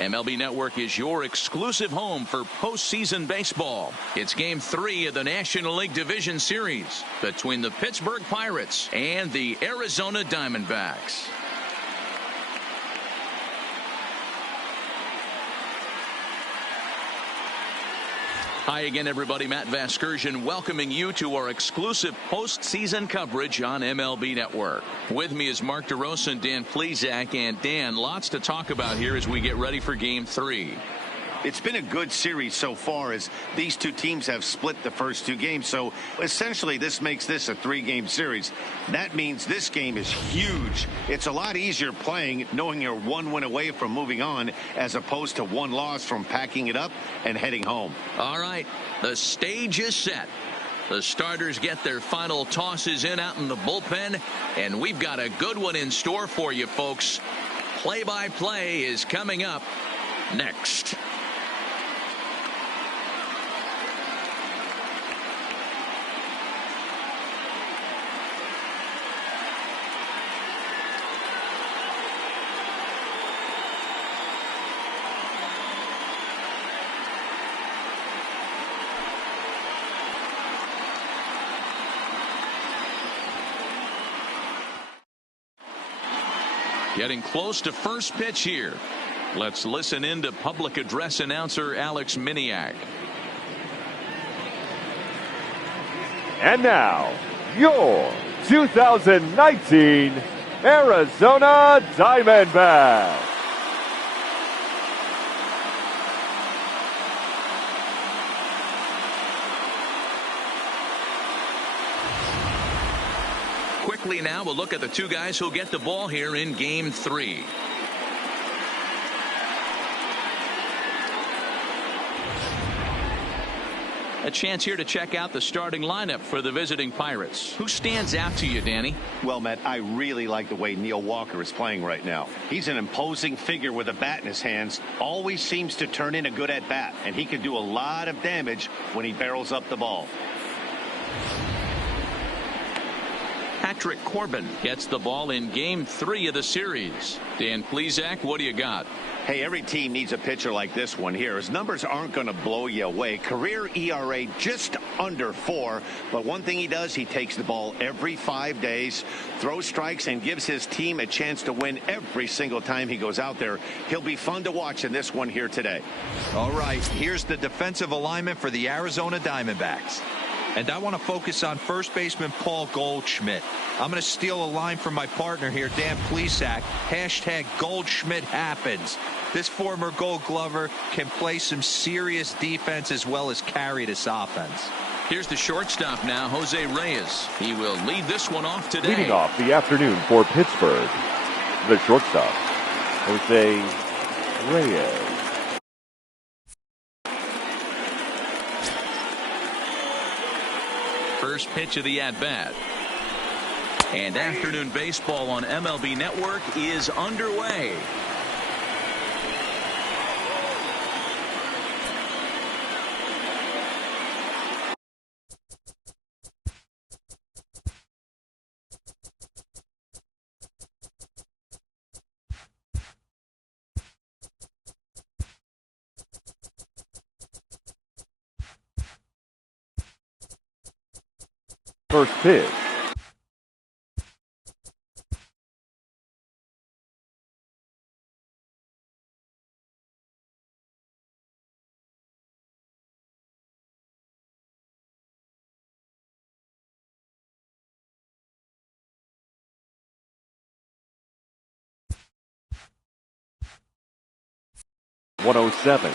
MLB Network is your exclusive home for postseason baseball. It's Game 3 of the National League Division Series between the Pittsburgh Pirates and the Arizona Diamondbacks. Hi again, everybody. Matt Vasgersian welcoming you to our exclusive postseason coverage on MLB Network. With me is Mark DeRosa and Dan Plesac. And Dan, lots to talk about here as we get ready for Game 3. It's been a good series so far as these two teams have split the first two games. So essentially this makes this a 3-game series. That means this game is huge. It's a lot easier playing knowing you're 1 win away from moving on as opposed to 1 loss from packing it up and heading home. All right, the stage is set. The starters get their final tosses in out in the bullpen, and we've got a good one in store for you folks. Play-by-play is coming up next. Getting close to first pitch here. Let's listen in to public address announcer Alex Miniak. And now, your 2019 Arizona Diamondbacks. Quickly now, we'll look at the two guys who'll get the ball here in Game 3. A chance here to check out the starting lineup for the visiting Pirates. Who stands out to you, Danny? Well, Matt, I really like the way Neil Walker is playing right now. He's an imposing figure with a bat in his hands. Always seems to turn in a good at-bat, and he can do a lot of damage when he barrels up the ball. Patrick Corbin gets the ball in Game 3 of the series. Dan Plesac, what do you got? Hey, every team needs a pitcher like this one here. His numbers aren't going to blow you away. Career ERA just under 4. But one thing he does, he takes the ball every 5 days, throws strikes, and gives his team a chance to win every single time he goes out there. He'll be fun to watch in this one here today. All right, here's the defensive alignment for the Arizona Diamondbacks. And I want to focus on first baseman Paul Goldschmidt. I'm going to steal a line from my partner here, Dan Plesac. Hashtag Goldschmidt happens. This former Gold Glover can play some serious defense as well as carry this offense. Here's the shortstop now, Jose Reyes. He will lead this one off today. Leading off the afternoon for Pittsburgh, the shortstop, Jose Reyes. First pitch of the at-bat. And afternoon baseball on MLB Network is underway. First pitch. .107.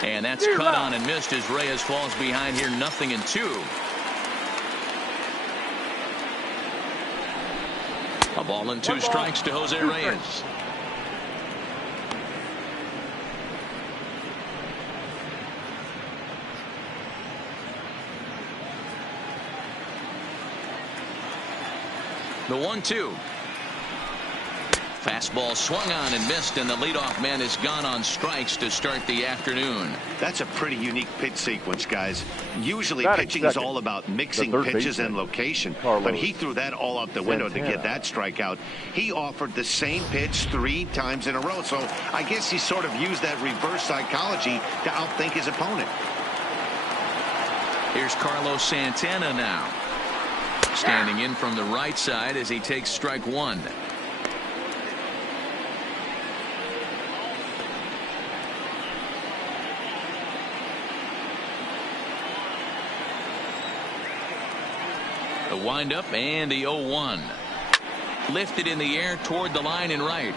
And that's cut on and missed as Reyes falls behind here, 0-2. A ball and 2 strikes to Jose Reyes. The 1-2. Fastball swung on and missed, and the leadoff man is gone on strikes to start the afternoon. That's a pretty unique pitch sequence, guys. Usually pitching is all about mixing pitches and location, but he threw that all out the window to get that strikeout. He offered the same pitch 3 times in a row, so I guess he sort of used that reverse psychology to outthink his opponent. Here's Carlos Santana now. Standing in from the right side as he takes strike 1. The windup and the 0-1. Lifted in the air toward the line and right.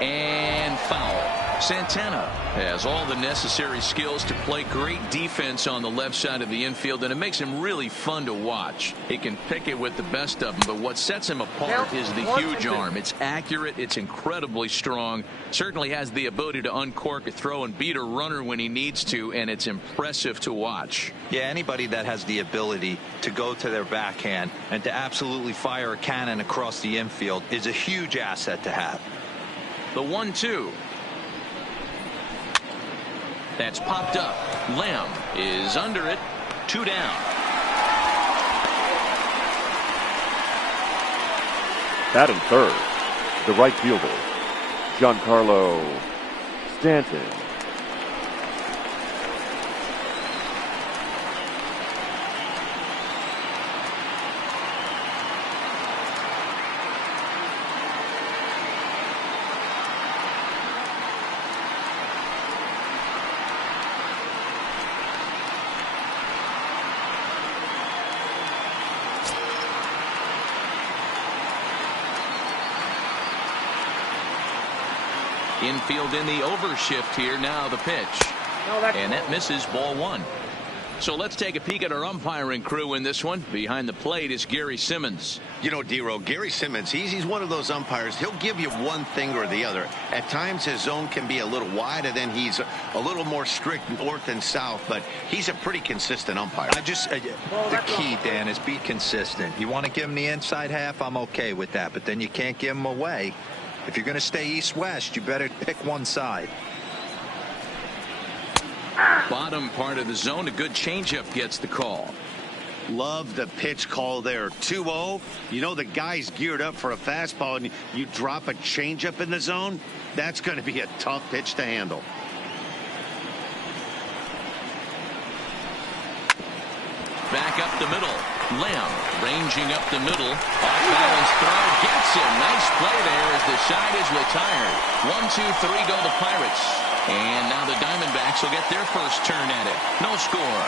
And foul. Santana has all the necessary skills to play great defense on the left side of the infield, and it makes him really fun to watch. He can pick it with the best of them, but what sets him apart is the huge arm. It's accurate. It's incredibly strong. Certainly has the ability to uncork a throw and beat a runner when he needs to, and it's impressive to watch. Yeah, anybody that has the ability to go to their backhand and to absolutely fire a cannon across the infield is a huge asset to have. The 1-2. That's popped up. Lamb is under it. 2 down. Batting third, the right fielder, Giancarlo Stanton. Infield in the overshift here. Now the pitch. And that misses, ball 1. So let's take a peek at our umpiring crew in this one. Behind the plate is Gary Simmons. You know, D-Row, Gary Simmons, he's one of those umpires. He'll give you one thing or the other. At times his zone can be a little wide, and then he's a little more strict north and south, but he's a pretty consistent umpire. The key, Dan, is be consistent. You want to give him the inside half, I'm okay with that, but then you can't give him away. If you're going to stay east-west, you better pick one side. Bottom part of the zone, a good changeup gets the call. Love the pitch call there. 2-0. You know the guy's geared up for a fastball, and you drop a changeup in the zone. That's going to be a tough pitch to handle. Back up the middle. Lamb ranging up the middle. Off balance throw. Gets him. Nice play there as the side is retired. 1-2-3 go the Pirates. And now the Diamondbacks will get their first turn at it. No score.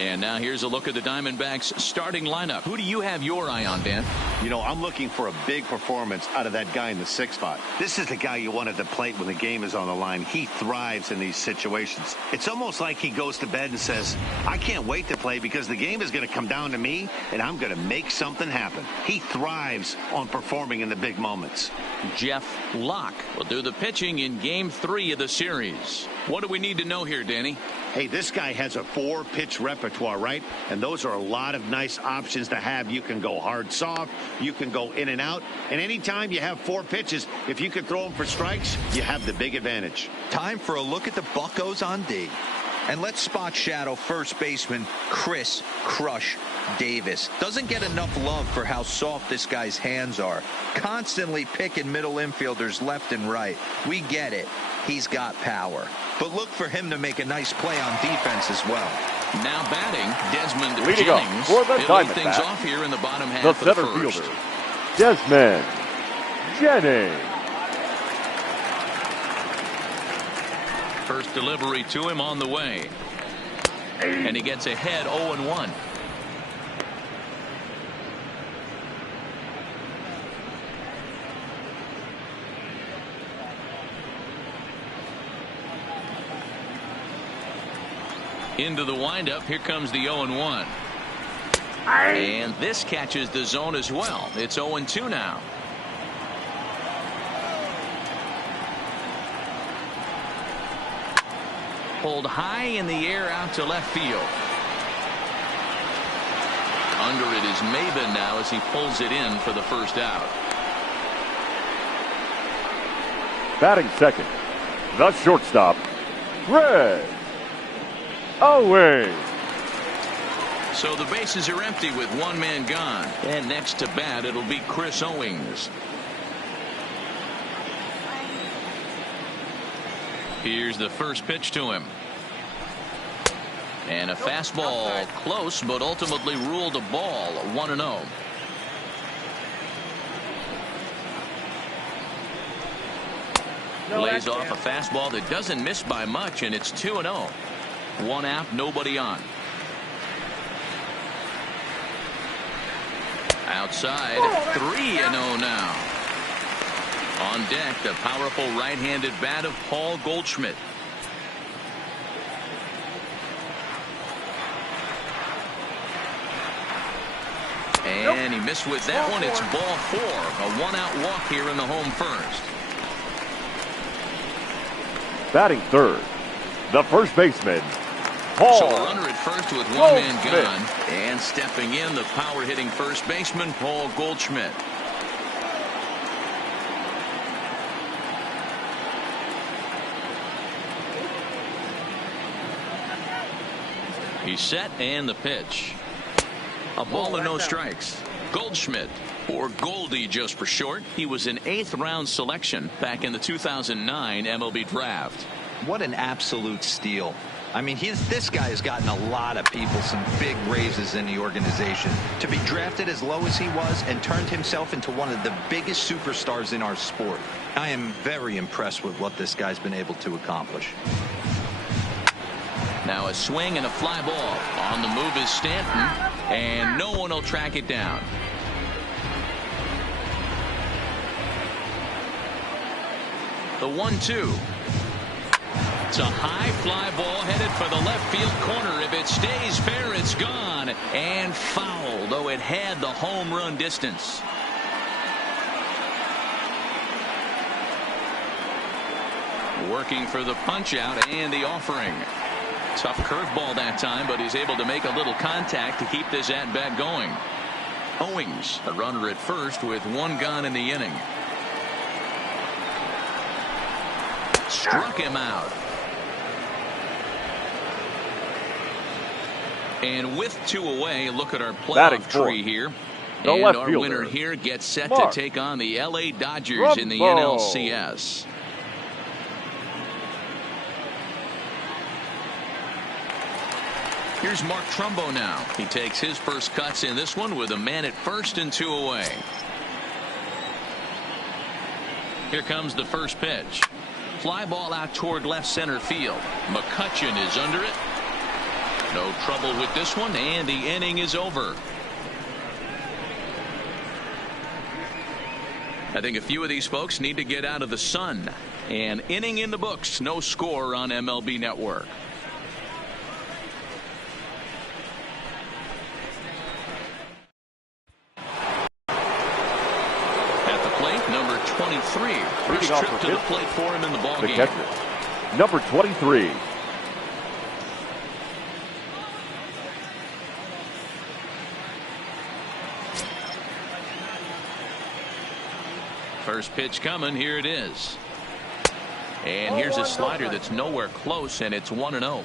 And now here's a look at the Diamondbacks starting lineup. Who do you have your eye on, Dan? You know, I'm looking for a big performance out of that guy in the 6th spot. This is the guy you want at the plate when the game is on the line. He thrives in these situations. It's almost like he goes to bed and says, I can't wait to play because the game is going to come down to me and I'm going to make something happen. He thrives on performing in the big moments. Jeff Locke will do the pitching in Game 3 of the series. What do we need to know here, Danny? Hey, this guy has a 4-pitch repertoire, right? And those are a lot of nice options to have. You can go hard, soft. You can go in and out. And anytime you have 4 pitches, if you can throw them for strikes, you have the big advantage. Time for a look at the Buccos on D. And let's spot shadow first baseman Chris Crush Davis. Doesn't get enough love for how soft this guy's hands are. Constantly picking middle infielders left and right. We get it. He's got power. But look for him to make a nice play on defense as well. Now batting, Desmond Leading Jennings. for the He'll lead things Diamondbacks, off here in the bottom half the of the center first. fielder, Desmond Jennings. First delivery to him on the way. And he gets ahead 0-1. Into the windup. Here comes the 0-1. And this catches the zone as well. It's 0-2 now. Pulled high in the air out to left field. Under it is Maben now as he pulls it in for the first out. Batting second, the shortstop, Greg Owings. So the bases are empty with one man gone. And next to bat, it'll be Chris Owings. Here's the first pitch to him. And a fastball close, but ultimately ruled a ball. 1-0. Lays off a fastball that doesn't miss by much, and it's 2-0. One out, nobody on. Outside, 3-0 now. On deck, the powerful right-handed bat of Paul Goldschmidt. And he missed with that one. It's ball 4. A one-out walk here in the home first. Batting third, the first baseman, Paul. So a runner at first with one man gone. And stepping in, the power-hitting first baseman, Paul Goldschmidt. He's set, and the pitch. A ball and no strikes. Goldschmidt, or Goldie just for short. He was an 8th-round selection back in the 2009 MLB draft. What an absolute steal. I mean, this guy has gotten a lot of people some big raises in the organization. To be drafted as low as he was and turned himself into one of the biggest superstars in our sport. I am very impressed with what this guy's been able to accomplish. Now a swing and a fly ball. On the move is Stanton, and no one will track it down. The 1-2. It's a high fly ball headed for the left field corner. If it stays fair, it's gone. And foul, though it had the home run distance. Working for the punch out and the offering. Tough curveball that time, but he's able to make a little contact to keep this at-bat going. Owings, a runner at first with one gone in the inning. Struck him out. And with 2 away, look at our playoff tree here. And our winner here gets set to take on the LA Dodgers in the NLCS. Here's Mark Trumbo now. He takes his first cuts in this one with a man at first and 2 away. Here comes the first pitch. Fly ball out toward left center field. McCutchen is under it. No trouble with this one, and the inning is over. I think a few of these folks need to get out of the sun. An inning in the books. No score on MLB Network. At the plate, number 23. First trip to the plate for him in the ball game. Catcher, number 23. First pitch coming. Here it is. And here's a slider that's nowhere close, and it's 1-0.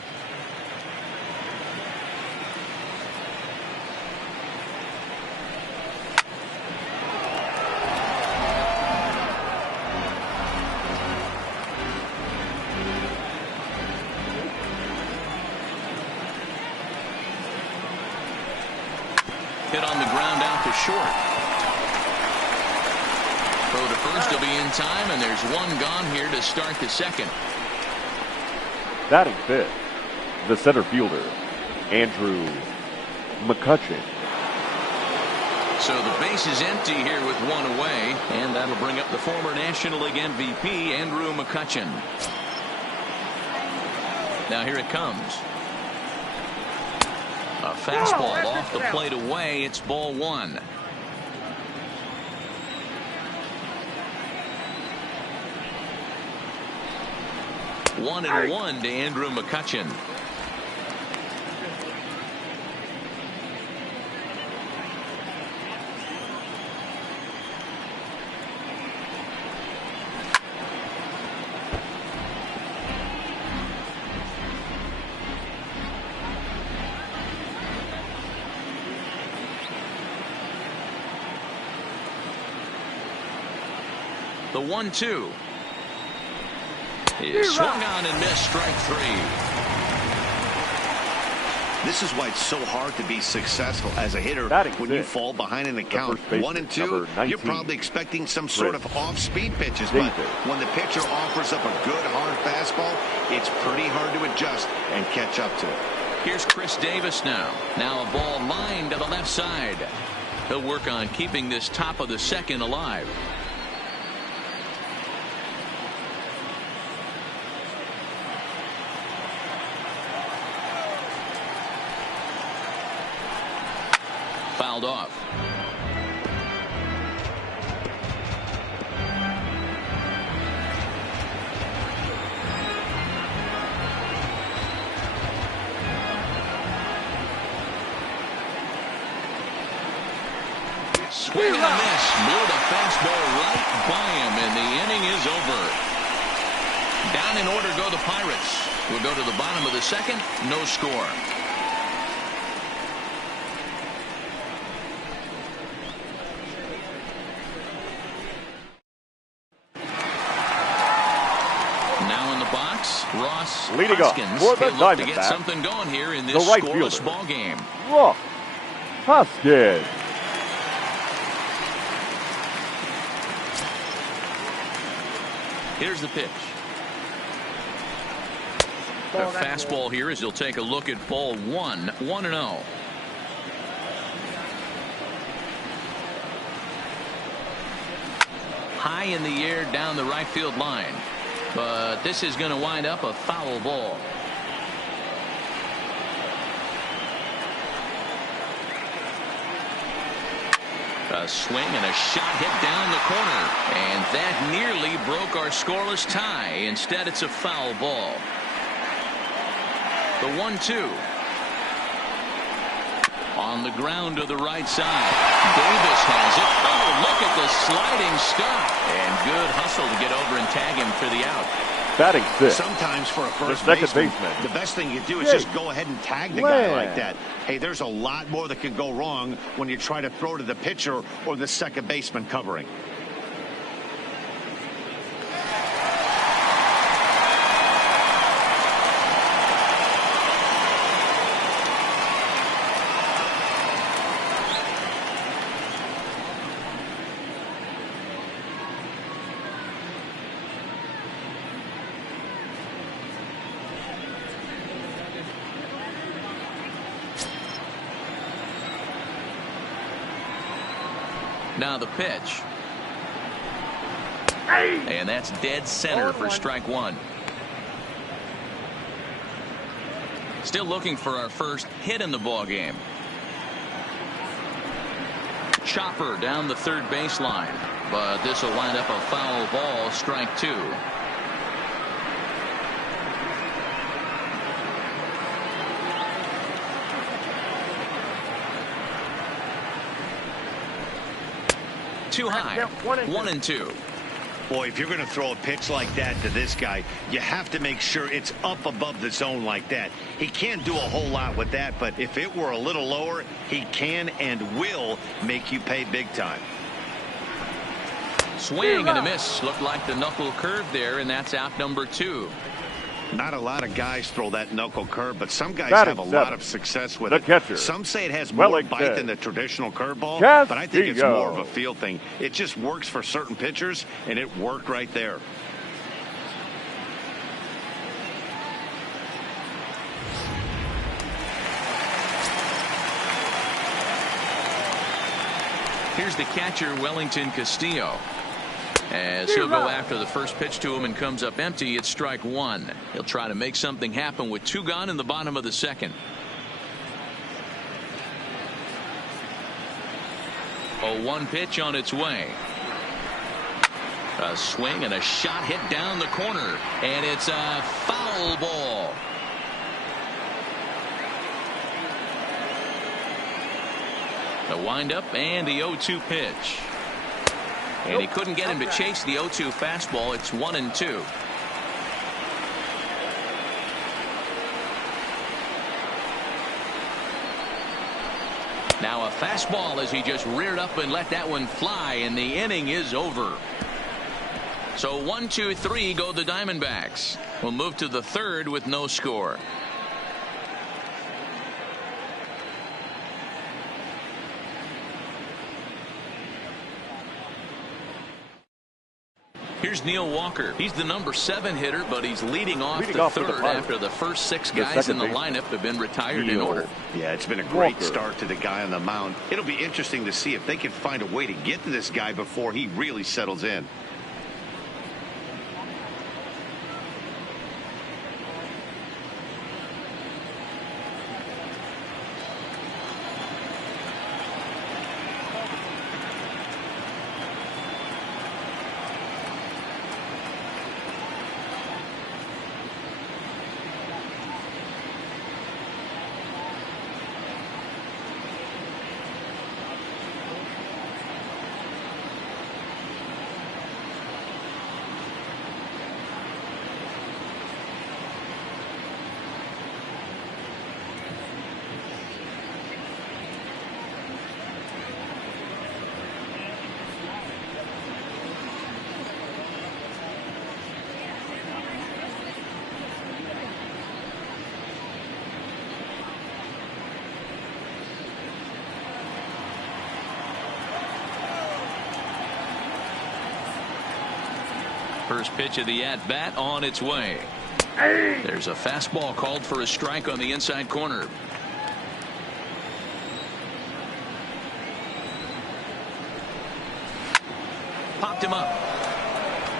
Hit on the ground out to short. Throw to first will be in time, and there's one gone here to start the second. Batting fifth, the center fielder, Andrew McCutchen. So the base is empty here with 1 away, and that'll bring up the former National League MVP, Andrew McCutchen. Now here it comes. A fastball off the plate away. It's ball 1. One and 1 to Andrew McCutchen. The 1-2 is swung on and missed. Strike 3. This is why it's so hard to be successful as a hitter when you fall behind in the count. 1 and 2, you're probably expecting some sort of off-speed pitches, but when the pitcher offers up a good hard fastball, it's pretty hard to adjust and catch up to it. Here's Chris Davis now. Now a ball lined to the left side. He'll work on keeping this top of the second alive. Fouled off. Swing and a miss. Blew the fastball right by him, and the inning is over. Down in order go the Pirates. We'll go to the bottom of the second. No score. Ross leading up for the Diamondbacks to get Diamondbacks. Something going here in this The right scoreless fielder, ball game. Ross Hoskins. Here's the pitch. A fastball here as he'll take a look at ball 1. 1-0. High in the air down the right field line. But this is going to wind up a foul ball. A swing and a shot hit down the corner. And that nearly broke our scoreless tie. Instead, it's a foul ball. The 1-2. On the ground to the right side. Davis has it. Oh, look at the sliding stop. And good hustle to get over and tag him for the out. Batting sixth. Sometimes for a first baseman, the best thing you do is just go ahead and tag the guy like that. Hey, there's a lot more that can go wrong when you try to throw to the pitcher or the second baseman covering. Now the pitch. And that's dead center for strike 1. Still looking for our first hit in the ball game. Chopper down the third baseline, but this will wind up a foul ball. Strike 2. Too high. 1-2. Boy, if you're going to throw a pitch like that to this guy, you have to make sure it's up above the zone like that. He can't do a whole lot with that, but if it were a little lower, he can and will make you pay big time. Swing and a miss. Looked like the knuckle curve there, and that's out number 2. Not a lot of guys throw that knuckle curve, but some guys Batting have a seven. lot of success with The it. catcher, Some say it has more Wellington. bite than the traditional curveball, Castillo. but I think it's more of a feel thing. It just works for certain pitchers, and it worked right there. Here's the catcher, Wellington Castillo. As he'll go after the first pitch to him and comes up empty, it's strike 1. He'll try to make something happen with 2 gone in the bottom of the second. 0-1 pitch on its way. A swing and a shot hit down the corner, and it's a foul ball. The windup and the 0-2 pitch. And he couldn't get him to chase the 0-2 fastball. It's 1-2. Now a fastball as he just reared up and let that one fly, and the inning is over. So 1, 2, 3 go the Diamondbacks. We'll move to the third with no score. Here's Neil Walker. He's the number 7 hitter, but he's leading off the third after the first 6 guys in the lineup have been retired in order. Yeah, it's been a great start to the guy on the mound. It'll be interesting to see if they can find a way to get to this guy before he really settles in. First pitch of the at-bat on its way. There's a fastball called for a strike on the inside corner. Popped him up.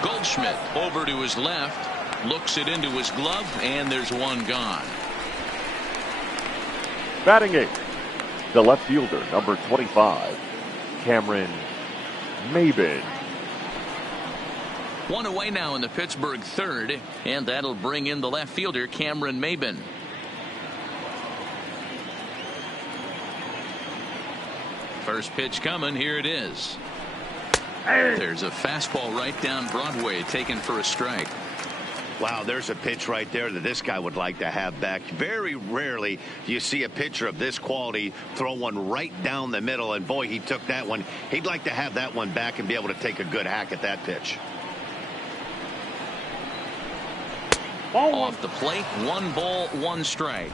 Goldschmidt over to his left. Looks it into his glove, and there's one gone. Batting eighth, the left fielder, number 25, Cameron Maybin. One away now in the Pittsburgh third, and that'll bring in the left fielder, Cameron Maybin. First pitch coming. Here it is. There's a fastball right down Broadway, taken for a strike. Wow, there's a pitch right there that this guy would like to have back. Very rarely do you see a pitcher of this quality throw one right down the middle, and boy, he took that one. He'd like to have that one back and be able to take a good hack at that pitch. Off the plate, 1 ball, 1 strike.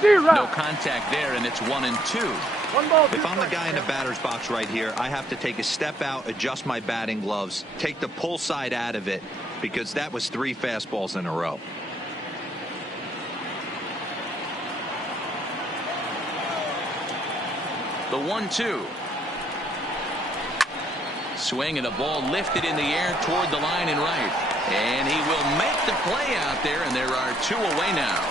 No contact there, and it's 1 and 2. If I'm the guy in the batter's box right here, I have to take a step out, adjust my batting gloves, take the pull side out of it, because that was 3 fastballs in a row. The 1-2. Swing and a ball lifted in the air toward the line and right. And he will make the play out there, and there are 2 away now.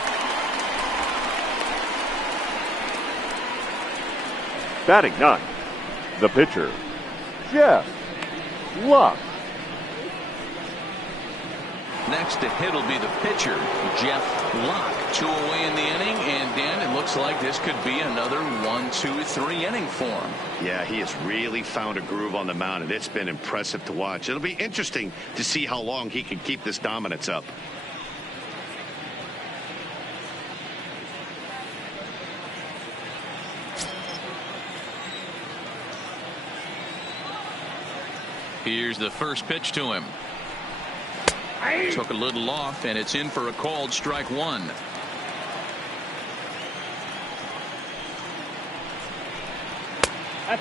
Batting ninth, the pitcher, Jeff Luck. Next to hit will be the pitcher, Jeff Luck. 2 away in the inning, and Dan, it looks like this could be another 1, 2, 3 inning for him. Yeah, he has really found a groove on the mound, and it's been impressive to watch. It'll be interesting to see how long he can keep this dominance up. Here's the first pitch to him. Took a little off, and it's in for a called strike 1.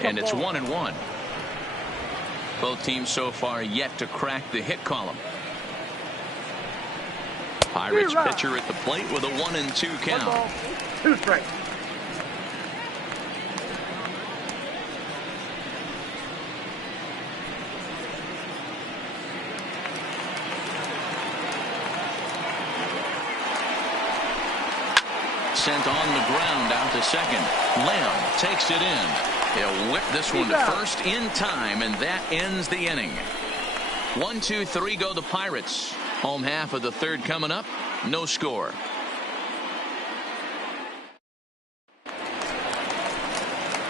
And it's 1 and 1. Both teams so far yet to crack the hit column. Pirates pitcher at the plate with a 1 and 2 count. 2 strikes. Sent on the ground out to second. Lamb takes it in. He'll whip this one to first in time, and that ends the inning. 1, 2, 3 go the Pirates. Home half of the third coming up. No score.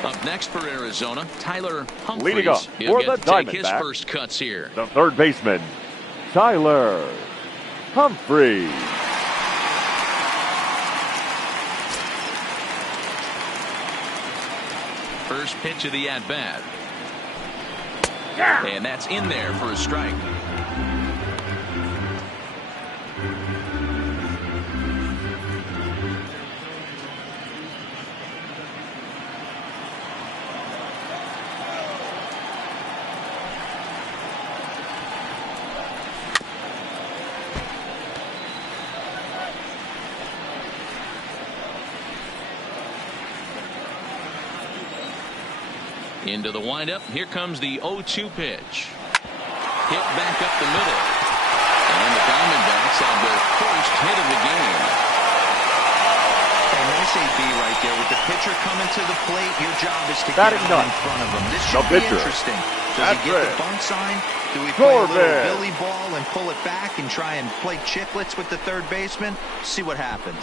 Up next for Arizona, Tyler Humphries. Leading up He'll for get the to take his Diamondbacks, first cuts here. the third baseman, Tyler Humphries. first pitch of the at-bat. And that's in there for a strike. Into the windup. Here comes the 0-2 pitch. Hit back up the middle. And the Diamondbacks have their first hit of the game. And nice AB right there. With the pitcher coming to the plate, your job is to get out in front of him. This should be interesting. Does he get the bunt sign? Do we play a little Billy ball and pull it back and try and play chicklets with the third baseman? See what happens.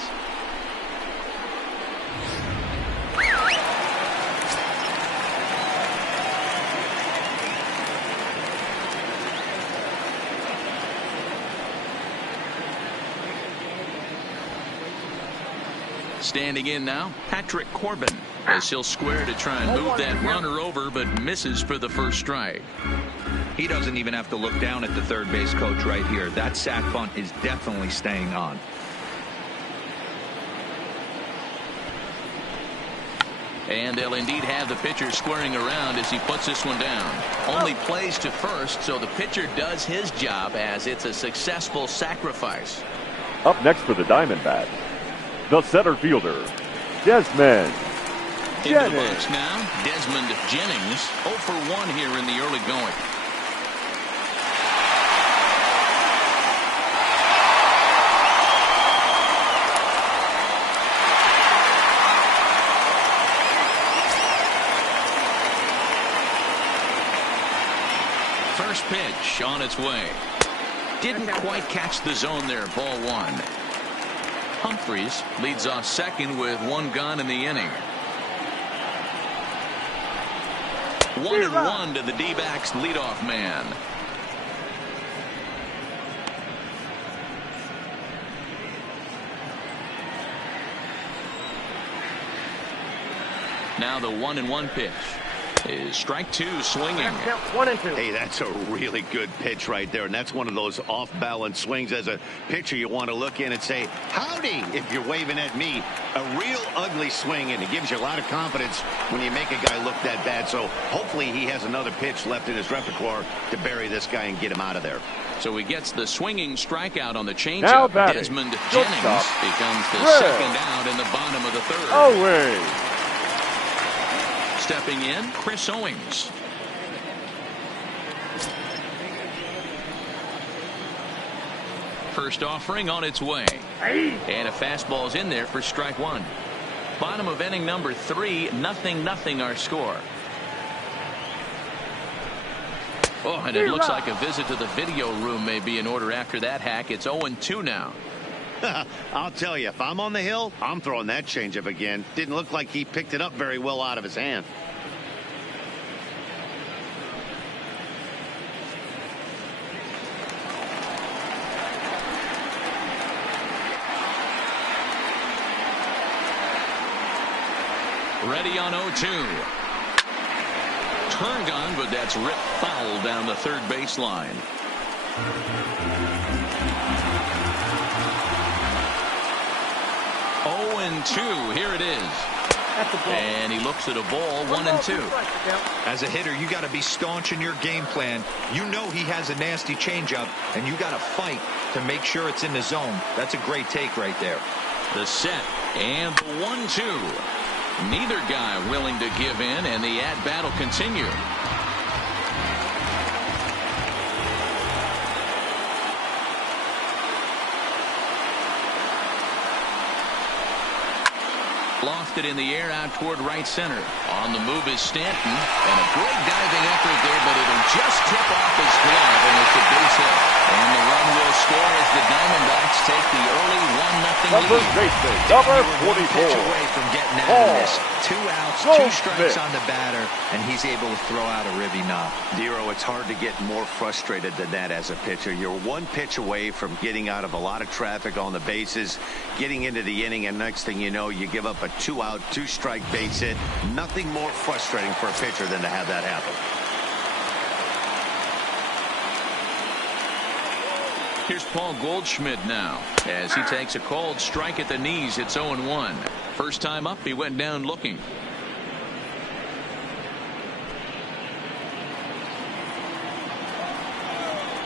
Standing in now, Patrick Corbin, as he'll square to try and move that runner over, but misses for the first strike. He doesn't even have to look down at the third base coach right here. That sac bunt is definitely staying on. And they'll indeed have the pitcher squaring around as he puts this one down. Only plays to first, so the pitcher does his job as it's a successful sacrifice. Up next for the Diamondbacks, the center fielder, Desmond Into the box now, Desmond Jennings, 0 for 1 here in the early going. First pitch on its way. Didn't quite catch the zone there, ball one. Humphries leads off second with one gone in the inning. 1-1 to the D-backs leadoff man. Now the 1-1 pitch is strike two, swinging. 1-2. Hey, that's a really good pitch right there, and that's one of those off-balance swings. As a pitcher, you want to look in and say, howdy, if you're waving at me. A real ugly swing, and it gives you a lot of confidence when you make a guy look that bad. So hopefully he has another pitch left in his repertoire to bury this guy and get him out of there. So he gets the swinging strikeout on the changeup. Desmond Jennings becomes the second out in the bottom of the third. Stepping in, Chris Owings. First offering on its way. And a fastball's in there for strike one. Bottom of inning number 3, 0-0 our score. Oh, and it looks like a visit to the video room may be in order after that hack. It's 0-2 now. I'll tell you, if I'm on the hill, I'm throwing that changeup again. Didn't look like he picked it up very well out of his hand. Ready on 0-2. Turn gun, but that's ripped foul down the third baseline. And 2. Here it is. And he looks at a ball. 1-2. As a hitter, you got to be staunch in your game plan. You know he has a nasty changeup, and you got to fight to make sure it's in the zone. That's a great take right there. The set and the 1-2. Neither guy willing to give in, and the at-bat will continue. Lofted in the air out toward right center. On the move is Stanton, and a great diving effort there, but it'll just tip off his glove, and it's a base hit. And the run will score as the Diamondbacks take the early 1-0 lead. Number 44. Away from getting out of this. 2 outs, Go, 2 strikes Vic. on the batter, and he's able to throw out a ribby knock. Dero, it's hard to get more frustrated than that as a pitcher. You're 1 pitch away from getting out of a lot of traffic on the bases, getting into the inning, and next thing you know, you give up a 2-out, 2-strike base hit. Nothing more frustrating for a pitcher than to have that happen. Here's Paul Goldschmidt now as he takes a called strike at the knees. It's 0-1. First time up, he went down looking.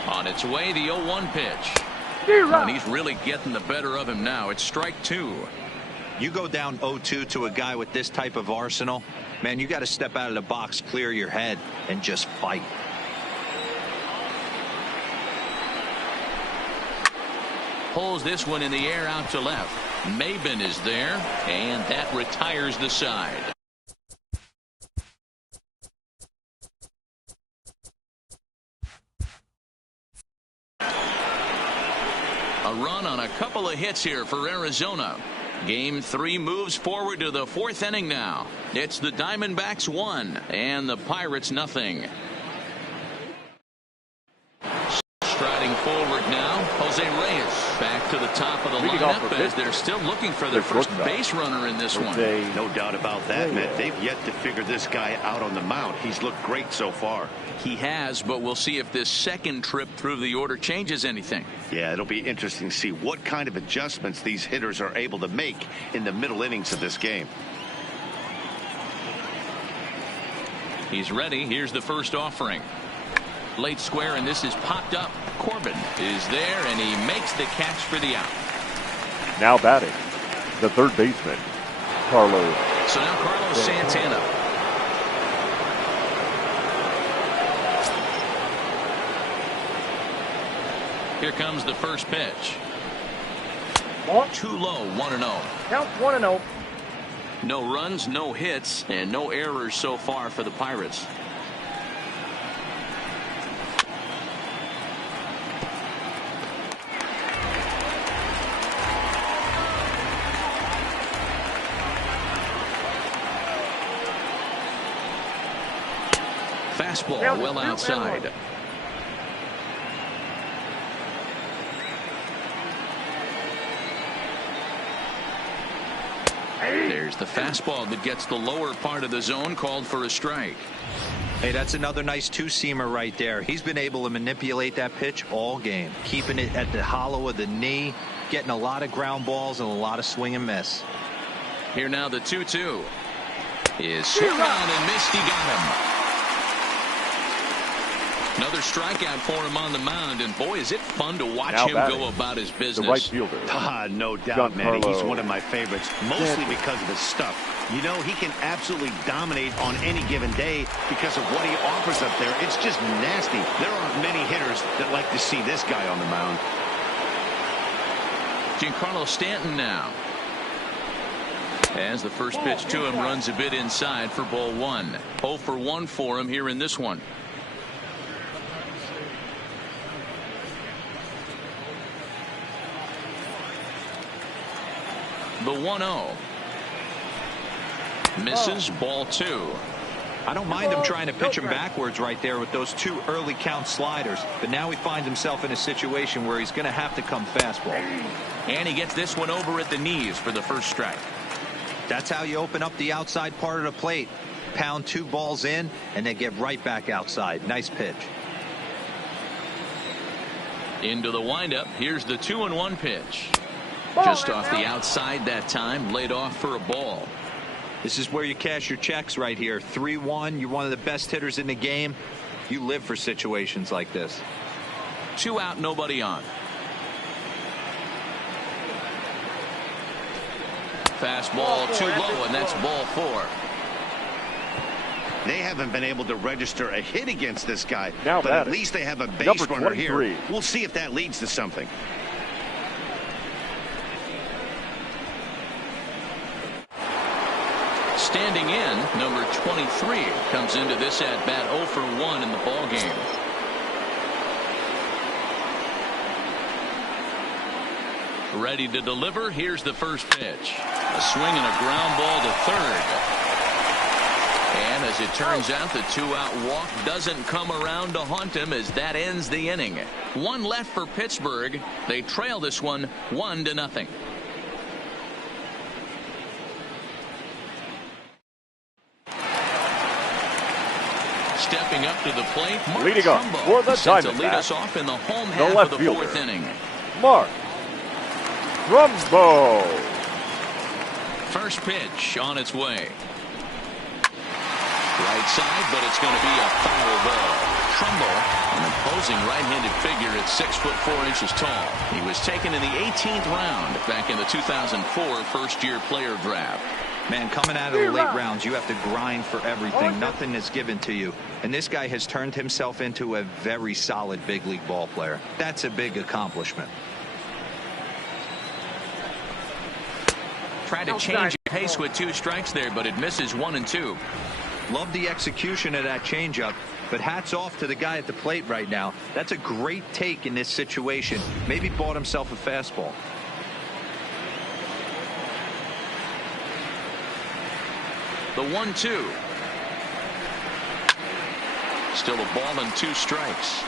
On its way, the 0-1 pitch. And he's really getting the better of him now. It's strike 2. You go down 0-2 to a guy with this type of arsenal, man, you got to step out of the box, clear your head, and just fight. Pulls this one in the air out to left. Maben is there, and that retires the side. A run on a couple of hits here for Arizona. Game 3 moves forward to the 4th inning now. It's the Diamondbacks 1 and the Pirates nothing. Striding forward now, Jose Reyes back to the top of the lineup as they're still looking for their first base runner in this one. No doubt about that, Matt. They've yet to figure this guy out on the mound. He's looked great so far. He has, but we'll see if this second trip through the order changes anything. Yeah, it'll be interesting to see what kind of adjustments these hitters are able to make in the middle innings of this game. He's ready. Here's the first offering. Late square, and this is popped up. Corbin is there, and he makes the catch for the out. Now batting, the third baseman, Carlos. So now Carlos Santana. Here comes the first pitch. Too low, 1-0. Count 1-0. No runs, no hits, and no errors so far for the Pirates. Fastball well outside. There's the fastball that gets the lower part of the zone, called for a strike. Hey, that's another nice 2-seamer right there. He's been able to manipulate that pitch all game, keeping it at the hollow of the knee, getting a lot of ground balls and a lot of swing and miss. Here now the 2-2 is swung on and missed. He got him. Another strikeout for him on the mound, and boy, is it fun to watch him go about his business. The right fielder. No doubt, Manny. He's one of my favorites, mostly because of his stuff. You know, he can absolutely dominate on any given day because of what he offers up there. It's just nasty. There aren't many hitters that like to see this guy on the mound. Giancarlo Stanton now. As the first pitch to him runs a bit inside for ball 1. 0 for 1 for him here in this one. The 1-0. Misses, ball 2. I don't mind him trying to pitch him backwards right there with those 2 early count sliders, but now he finds himself in a situation where he's going to have to come fastball. And he gets this one over at the knees for the first strike. That's how you open up the outside part of the plate. Pound 2 balls in and then get right back outside. Nice pitch. Into the windup. Here's the 2-1 pitch. Just off the outside that time, laid off for a ball. This is where you cash your checks right here. 3-1. You're one of the best hitters in the game. You live for situations like this. 2 out, nobody on. Fastball too low, and that's ball 4. They haven't been able to register a hit against this guy, now but at least they have a base runner here. We'll see if that leads to something. Standing in, number 23 comes into this at bat 0 for 1 in the ball game. Ready to deliver. Here's the first pitch. A swing and a ground ball to third. And as it turns out, the two-out walk doesn't come around to haunt him as that ends the inning. One left for Pittsburgh. They trail this one 1-0. Stepping up to the plate, Mark leading off Trumbo for the set to lead Diamondbacks, us off in the home half left of the fielder, fourth inning. Mark Trumbo. First pitch on its way. Right side, but it's going to be a foul ball. Trumbo, an imposing right-handed figure at 6'4" tall. He was taken in the 18th round back in the 2004 first-year player draft. Man, coming out of the late rounds, you have to grind for everything. Nothing is given to you. And this guy has turned himself into a very solid big league ball player. That's a big accomplishment. Tried to change pace with 2 strikes there, but it misses 1 and 2. Love the execution of that changeup, but hats off to the guy at the plate right now. That's a great take in this situation. Maybe bought himself a fastball. The 1-2. Still a ball and 2 strikes.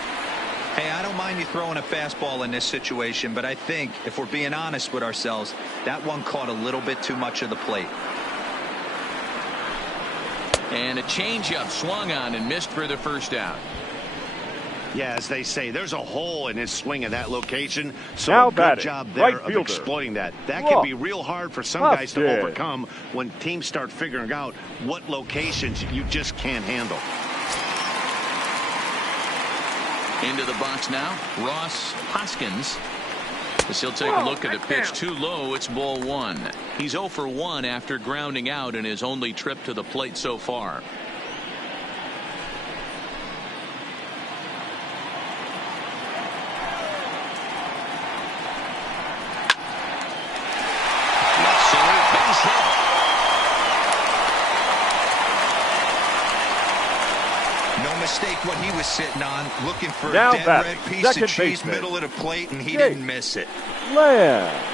Hey, I don't mind you throwing a fastball in this situation, but I think if we're being honest with ourselves, that one caught a little bit too much of the plate. And a changeup swung on and missed for the first out. Yeah, as they say, there's a hole in his swing in that location. So Now a good batting, job there right of fielder, exploiting that. That Ross. can be real hard for some guys to Austin. overcome when teams start figuring out what locations you just can't handle. Into the box now, Ross Hoskins. As he'll take a look at a pitch too low, it's ball 1. He's 0 for 1 after grounding out in his only trip to the plate so far. Left center, base hit. No mistake what he was sitting on, looking for Now a dead batting, red piece second of cheese baseman, middle of the plate, and he Jake didn't miss it. Lamb.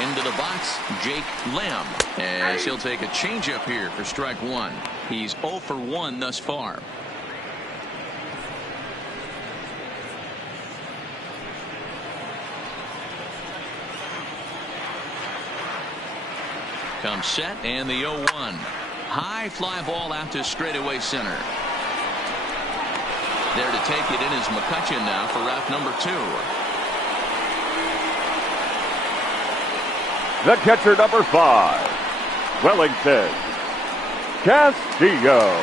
Into the box, Jake Lamb, as he'll take a changeup here for strike 1. He's 0 for 1 thus far. Comes set and the 0-1. High fly ball out to straightaway center. There to take it in is McCutchen now for route number 2. The catcher, number 5, Wellington Castillo.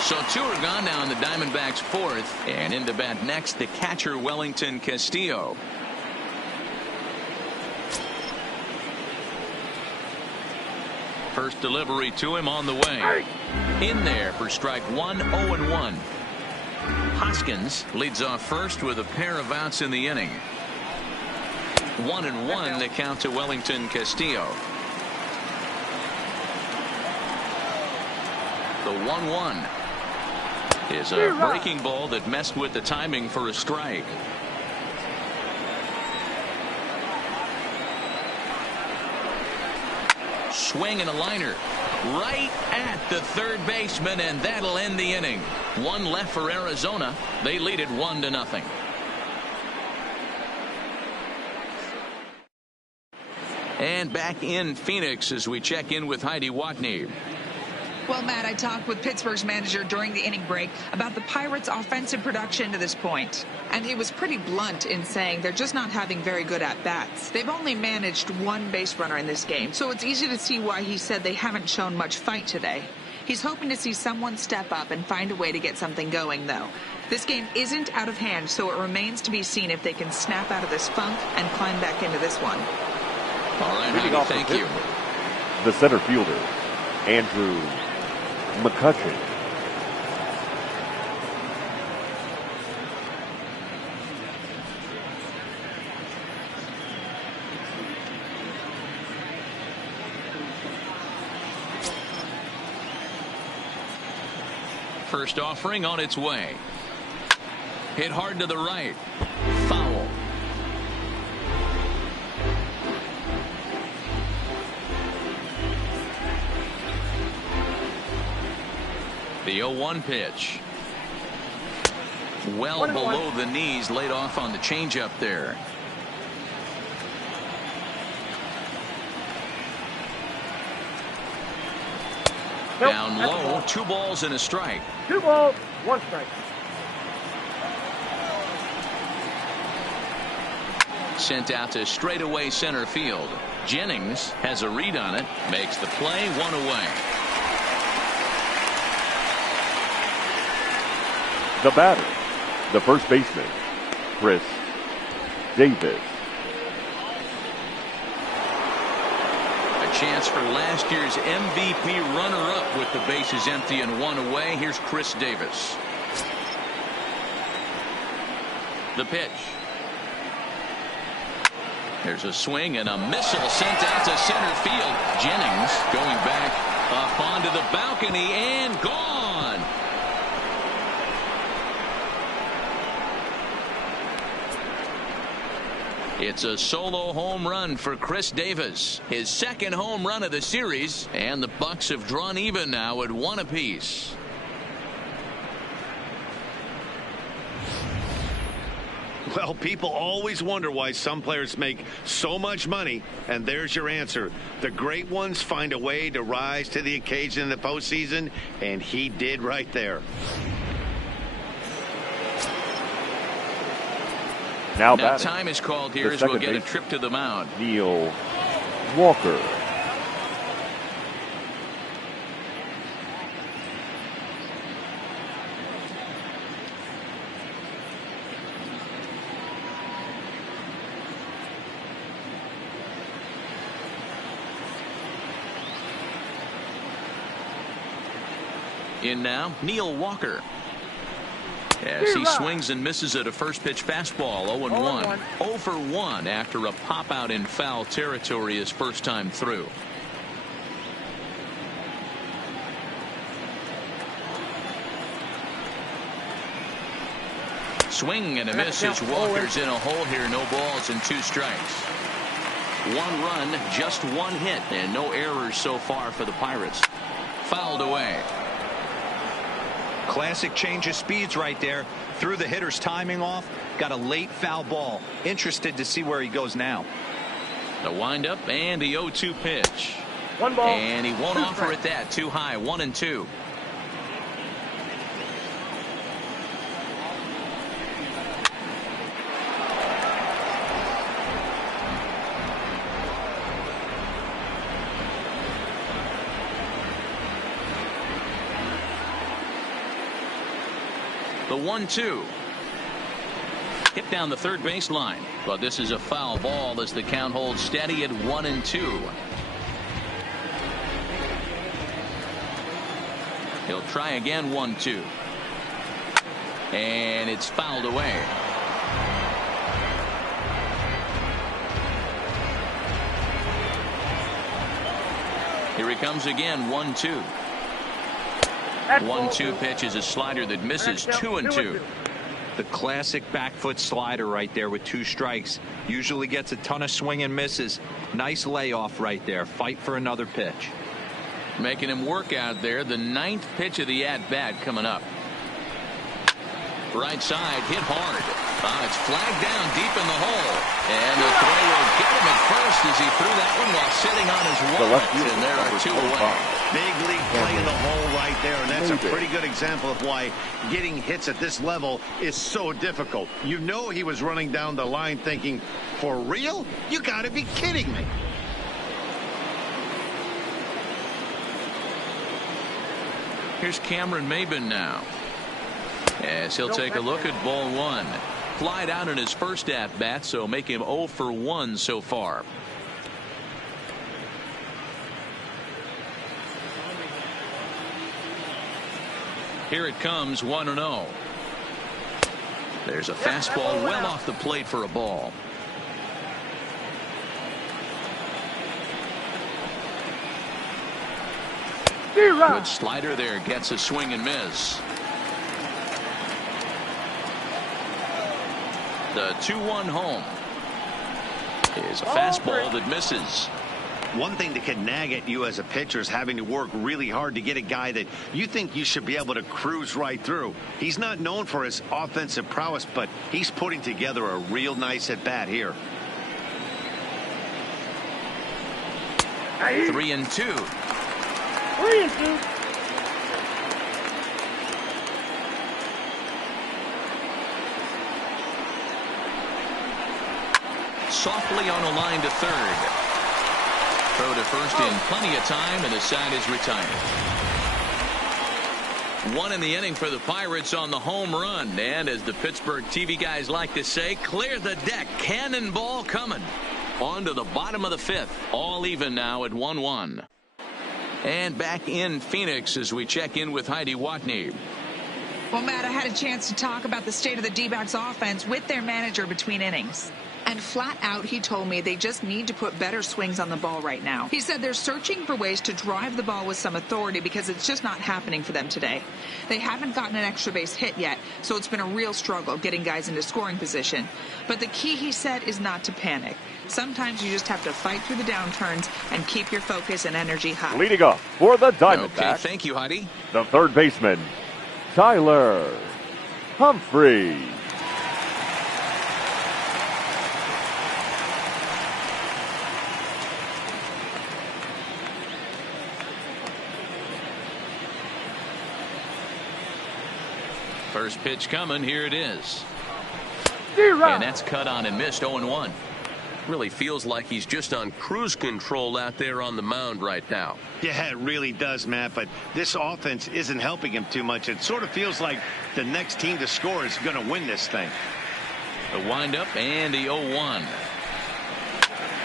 So 2 are gone now in the Diamondbacks' 4th, and in the bat next, the catcher Wellington Castillo. First delivery to him on the way. In there for strike 1, 0-1. Hoskins leads off first with a pair of outs in the inning. 1-1 the count to Wellington Castillo. The 1-1 is a breaking ball that messed with the timing for a strike. Swing and a liner right at the third baseman, and that'll end the inning. 1 left for Arizona. They lead it 1-0. And back in Phoenix as we check in with Heidi Watney. Well, Matt, I talked with Pittsburgh's manager during the inning break about the Pirates' offensive production to this point. And he was pretty blunt in saying they're just not having very good at-bats. They've only managed 1 base runner in this game, so it's easy to see why he said they haven't shown much fight today. He's hoping to see someone step up and find a way to get something going, though. This game isn't out of hand, so it remains to be seen if they can snap out of this funk and climb back into this one. All right, Heidi, thank you. The center fielder, Andrew McCutchen. First offering on its way. Hit hard to the right. The 0-1 pitch. Well below the knees, laid off on the changeup there. Down low, 2 balls and a strike. 2 balls, 1 strike. Sent out to straightaway center field. Jennings has a read on it, makes the play, 1 away. The batter, the first baseman, Chris Davis. A chance for last year's MVP runner-up with the bases empty and 1 away. Here's Chris Davis. The pitch. There's a swing and a missile sent out to center field. Jennings going back up onto the balcony and gone. It's a solo home run for Chris Davis, his 2nd home run of the series, and the Bucks have drawn even now at 1 apiece. Well, people always wonder why some players make so much money, and there's your answer. The great ones find a way to rise to the occasion in the postseason, and he did right there. Now time is called here as we'll get a trip to the mound. Neil Walker. In now, Neil Walker. As he swings and misses at a first pitch fastball, 0-1. 0 for 1 after a pop out in foul territory his first time through. Swing and a miss as Walker's in a hole here. No balls and 2 strikes. 1 run, just 1 hit, and no errors so far for the Pirates. Fouled away. Classic change of speeds right there. Threw the hitter's timing off. Got a late foul ball. Interested to see where he goes now. The windup and the 0-2 pitch. 1 ball. And he won't offer it that. Too high. 1-2. The 1-2. Hit down the third baseline, but this is a foul ball as the count holds steady at 1-2. He'll try again. 1-2. And it's fouled away. Here he comes again. 1-2. 1-2 pitch is a slider that misses. 2-2. The classic back foot slider right there with 2 strikes. Usually gets a ton of swing and misses. Nice layoff right there. Fight for another pitch. Making him work out there. The 9th pitch of the at-bat coming up. Right side, hit hard. It's flagged down deep in the hole. And the throw will get him at first as he threw that one while sitting on his wallet. And there are 2 away. Big league play in the hole right there, and that's a pretty good example of why getting hits at this level is so difficult. You know he was running down the line thinking, for real? You got to be kidding me. Here's Cameron Maybin now, as he'll take a look at ball 1. Flied out in his first at-bat, so make him 0 for 1 so far. Here it comes. 1-0. There's a fastball well off the plate for a ball. Good slider there, gets a swing and miss. The 2-1 home is a fastball that misses. One thing that can nag at you as a pitcher is having to work really hard to get a guy that you think you should be able to cruise right through. He's not known for his offensive prowess, but he's putting together a real nice at bat here. 3-2. 3-2. Softly on a line to third. Throw to first in plenty of time, and the side is retired. One in the inning for the Pirates on the home run. And as the Pittsburgh TV guys like to say, clear the deck. Cannonball coming. On to the bottom of the fifth. All even now at 1-1. And back in Phoenix as we check in with Heidi Watney. Well, Matt, I had a chance to talk about the state of the D-backs offense with their manager between innings. And flat out, he told me they just need to put better swings on the ball right now. He said they're searching for ways to drive the ball with some authority because it's just not happening for them today. They haven't gotten an extra base hit yet, so it's been a real struggle getting guys into scoring position. But the key, he said, is not to panic. Sometimes you just have to fight through the downturns and keep your focus and energy high. Leading off for the Diamondbacks. Okay, thank you, Heidi. The third baseman, Tyler Humphrey. First pitch coming. Here it is. Zero. And that's cut on and missed. 0-1. Really feels like he's just on cruise control out there on the mound right now. Yeah, it really does, Matt, but this offense isn't helping him too much. It sort of feels like the next team to score is going to win this thing. The windup and the 0-1.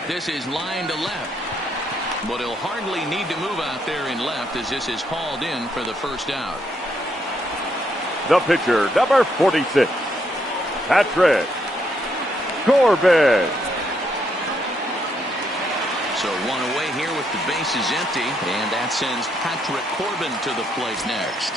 This is line to left. But he'll hardly need to move out there in left as this is hauled in for the first out. The pitcher, number 46, Patrick Corbin. So one away here with the bases empty, and that sends Patrick Corbin to the plate next.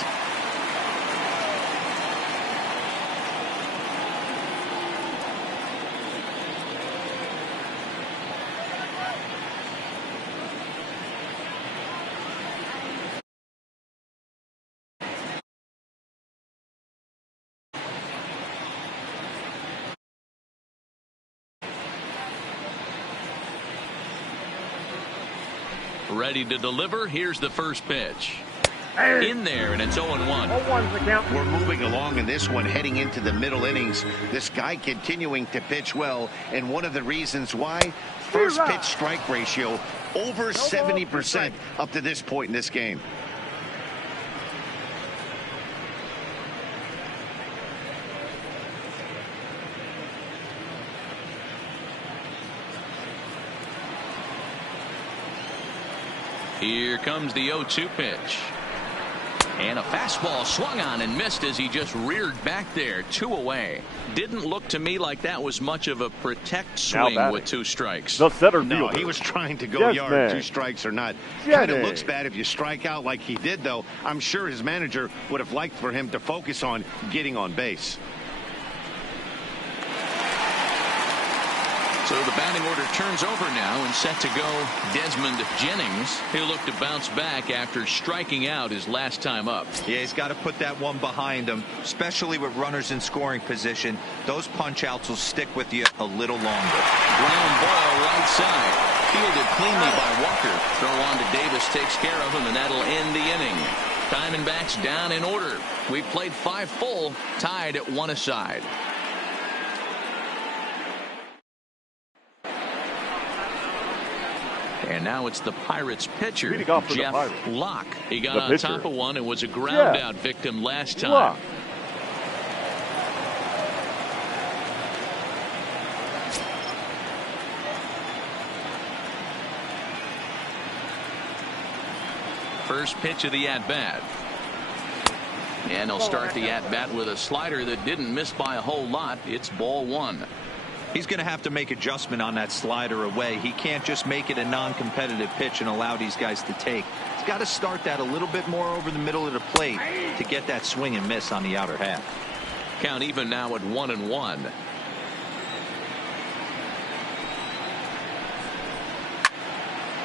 Ready to deliver. Here's the first pitch. In there, and it's 0-1. 0-1's the count. We're moving along in this one, heading into the middle innings. This guy continuing to pitch well, and one of the reasons why, first pitch strike ratio over 70% up to this point in this game. Here comes the 0-2 pitch. And a fastball swung on and missed as he just reared back there. 2 away. Didn't look to me like that was much of a protect swing with 2 strikes. The center fielder. No, he was trying to go yard. 2 strikes or not. Kind of looks bad if you strike out like he did, though. I'm sure his manager would have liked for him to focus on getting on base. So the batting order turns over now and set to go Desmond Jennings. He'll look to bounce back after striking out his last time up. Yeah, he's got to put that one behind him, especially with runners in scoring position. Those punch outs will stick with you a little longer. Ground ball right side. Fielded cleanly by Walker. Throw on to Davis takes care of him, and that'll end the inning. Diamondbacks down in order. We've played 5 full, tied at 1 aside. And now it's the Pirates pitcher, Jeff Locke. He got on top of one and was a ground out victim last time. Locke. First pitch of the at-bat. And he'll start the at-bat with a slider that didn't miss by a whole lot. It's ball 1. He's going to have to make adjustment on that slider away. He can't just make it a non-competitive pitch and allow these guys to take. He's got to start that a little bit more over the middle of the plate to get that swing and miss on the outer half. Count even now at 1-1.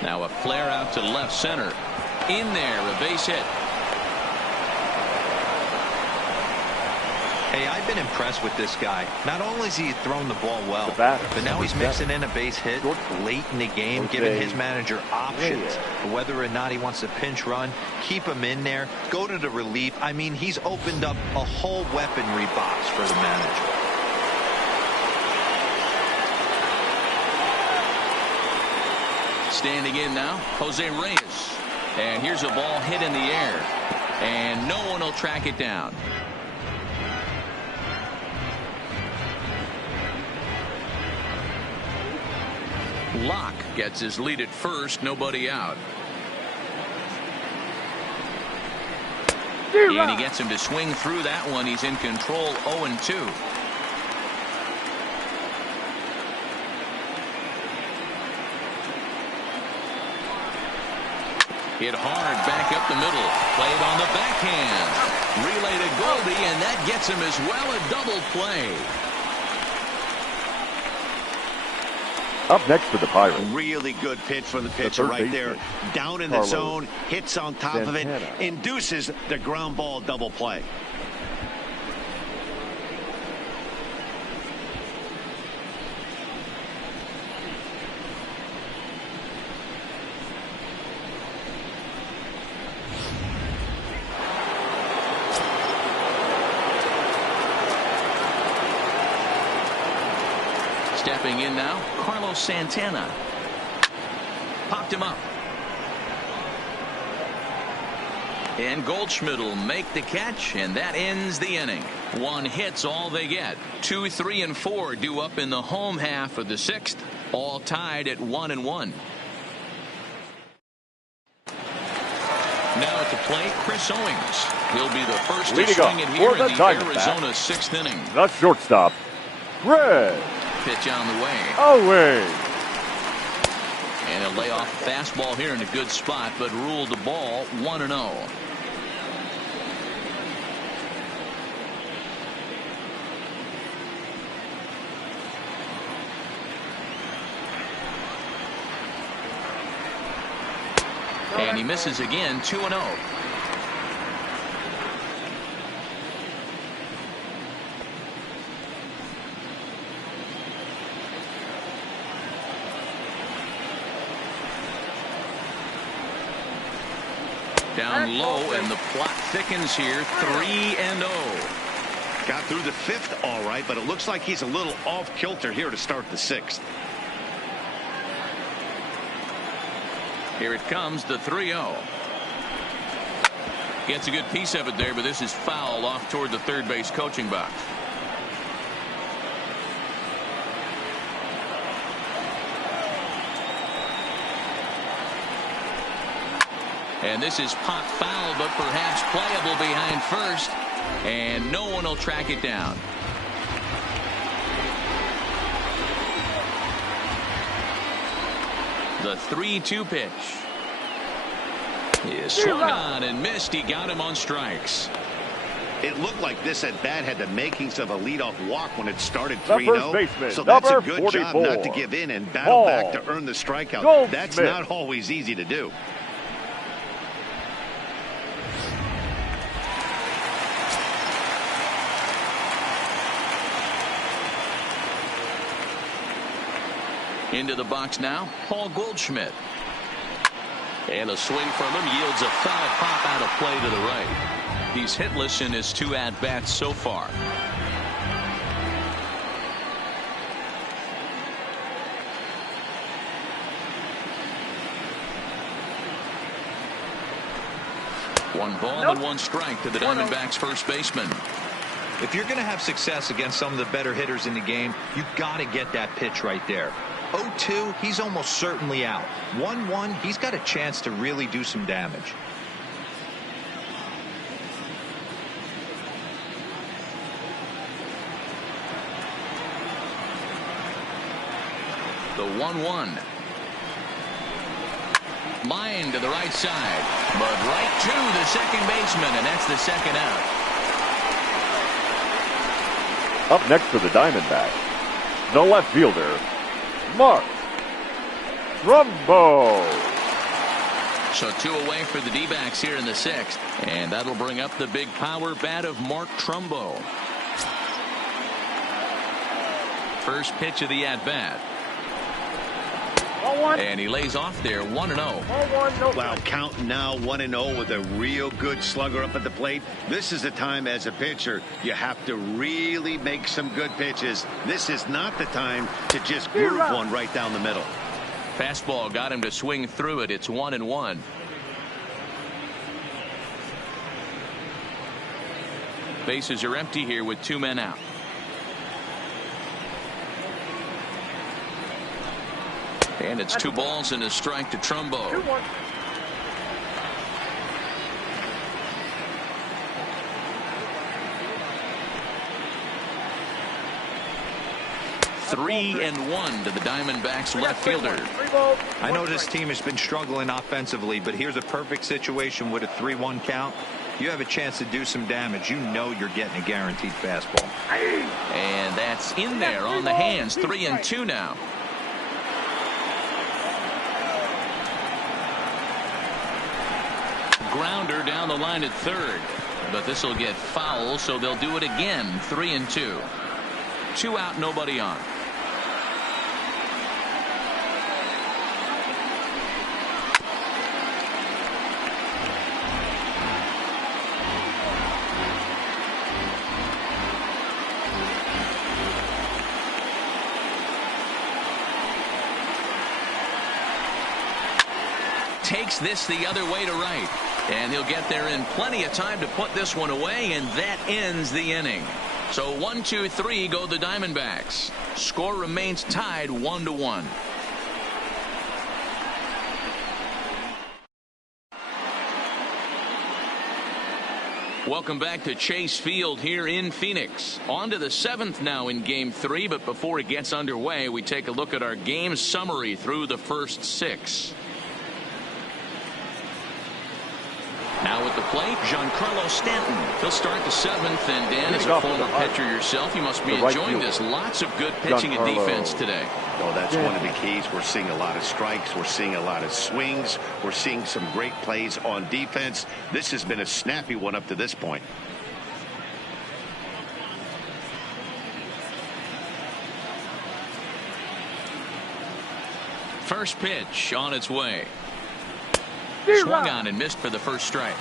Now a flare out to left center. In there, a base hit. Hey, I've been impressed with this guy. Not only has he thrown the ball well, but now he's mixing in a base hit late in the game, giving his manager options. Whether or not he wants to pinch run, keep him in there, go to the relief. I mean, he's opened up a whole weaponry box for the manager. Standing in now, Jose Reyes. And here's a ball hit in the air. And no one will track it down. Locke gets his lead at first, nobody out. And he gets him to swing through that one. He's in control, 0-2. Hit hard back up the middle. Played on the backhand. Relay to Goldie, and that gets him as well, a double play. Up next for the Pirates. Really good pitch from the pitcher right there. Down in the zone, hits on top of it, induces the ground ball double play. Stepping in now, Carlos Santana. Popped him up. And Goldschmidt will make the catch, and that ends the inning. One hit's all they get. 2, 3, and 4 due up in the home half of the 6th, all tied at 1-1. Now at the plate, Chris Owings. He'll be the first to swing it here in the Arizona 6th inning. The shortstop, Greg. Pitch on the way. Owings. And a layoff fastball here in a good spot, but ruled the ball 1-0. And he misses again, 2-0. Down low, and the plot thickens here, 3-0. Got through the 5th all right, but it looks like he's a little off kilter here to start the 6th. Here it comes, the 3-0. Gets a good piece of it there, but this is foul off toward the third base coaching box. And this is pop foul, but perhaps playable behind first. And no one will track it down. The 3-2 pitch. He is swung on and missed. He got him on strikes. It looked like this at bat had the makings of a leadoff walk when it started 3-0. So that's a good job not to give in and battle back to earn the strikeout. That's not always easy to do. Into the box now, Paul Goldschmidt. And a swing from him yields a foul pop out of play to the right. He's hitless in his 2 at-bats so far. One ball and 1 strike to the Diamondbacks first baseman. If you're going to have success against some of the better hitters in the game, you've got to get that pitch right there. 0-2, he's almost certainly out. 1-1, he's got a chance to really do some damage. The 1-1. Line to the right side, but right to the second baseman, and that's the second out. Up next for the Diamondbacks, the left fielder, Mark Trumbo. So 2 away for the D-backs here in the 6th. And that'll bring up the big power bat of Mark Trumbo. First pitch of the at-bat. And he lays off there 1-0. Wow, counting now 1-0 with a real good slugger up at the plate. This is the time as a pitcher you have to really make some good pitches. This is not the time to just groove one right down the middle. Fastball got him to swing through it. It's 1-1. Bases are empty here with 2 men out. And it's 2 balls and a strike to Trumbo. 2-1. Three and 1 to the Diamondbacks left fielder. I know this team has been struggling offensively, but here's a perfect situation with a 3-1 count. You have a chance to do some damage. You know you're getting a guaranteed fastball. And that's in there on the hands. 3-2 now. Grounder down the line at third, but this will get foul, so they'll do it again. 3-2. 2 out, nobody on. Takes this the other way to right. And he'll get there in plenty of time to put this one away, and that ends the inning. So 1-2-3 go the Diamondbacks. Score remains tied 1-1. Welcome back to Chase Field here in Phoenix. On to the 7th now in Game 3, but before it gets underway, we take a look at our game summary through the first 6. Now at the plate, Giancarlo Stanton. He'll start the 7th, and Dan, as a former pitcher yourself, you must be enjoying this. Lots of good pitching and defense today. Oh, that's one of the keys. We're seeing a lot of strikes. We're seeing a lot of swings. We're seeing some great plays on defense. This has been a snappy one up to this point. First pitch on its way. Swung on and missed for the first strike.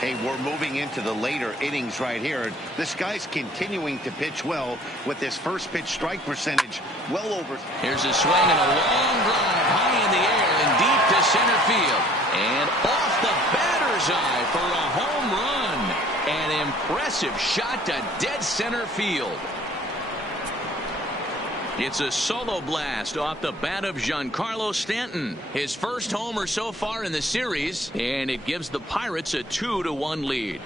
Hey, we're moving into the later innings right here. This guy's continuing to pitch well with this first pitch strike percentage well over. Here's a swing and a long drive high in the air and deep to center field. And off the batter's eye for a home run. An impressive shot to dead center field. It's a solo blast off the bat of Giancarlo Stanton. His first homer so far in the series, and it gives the Pirates a 2-1 lead.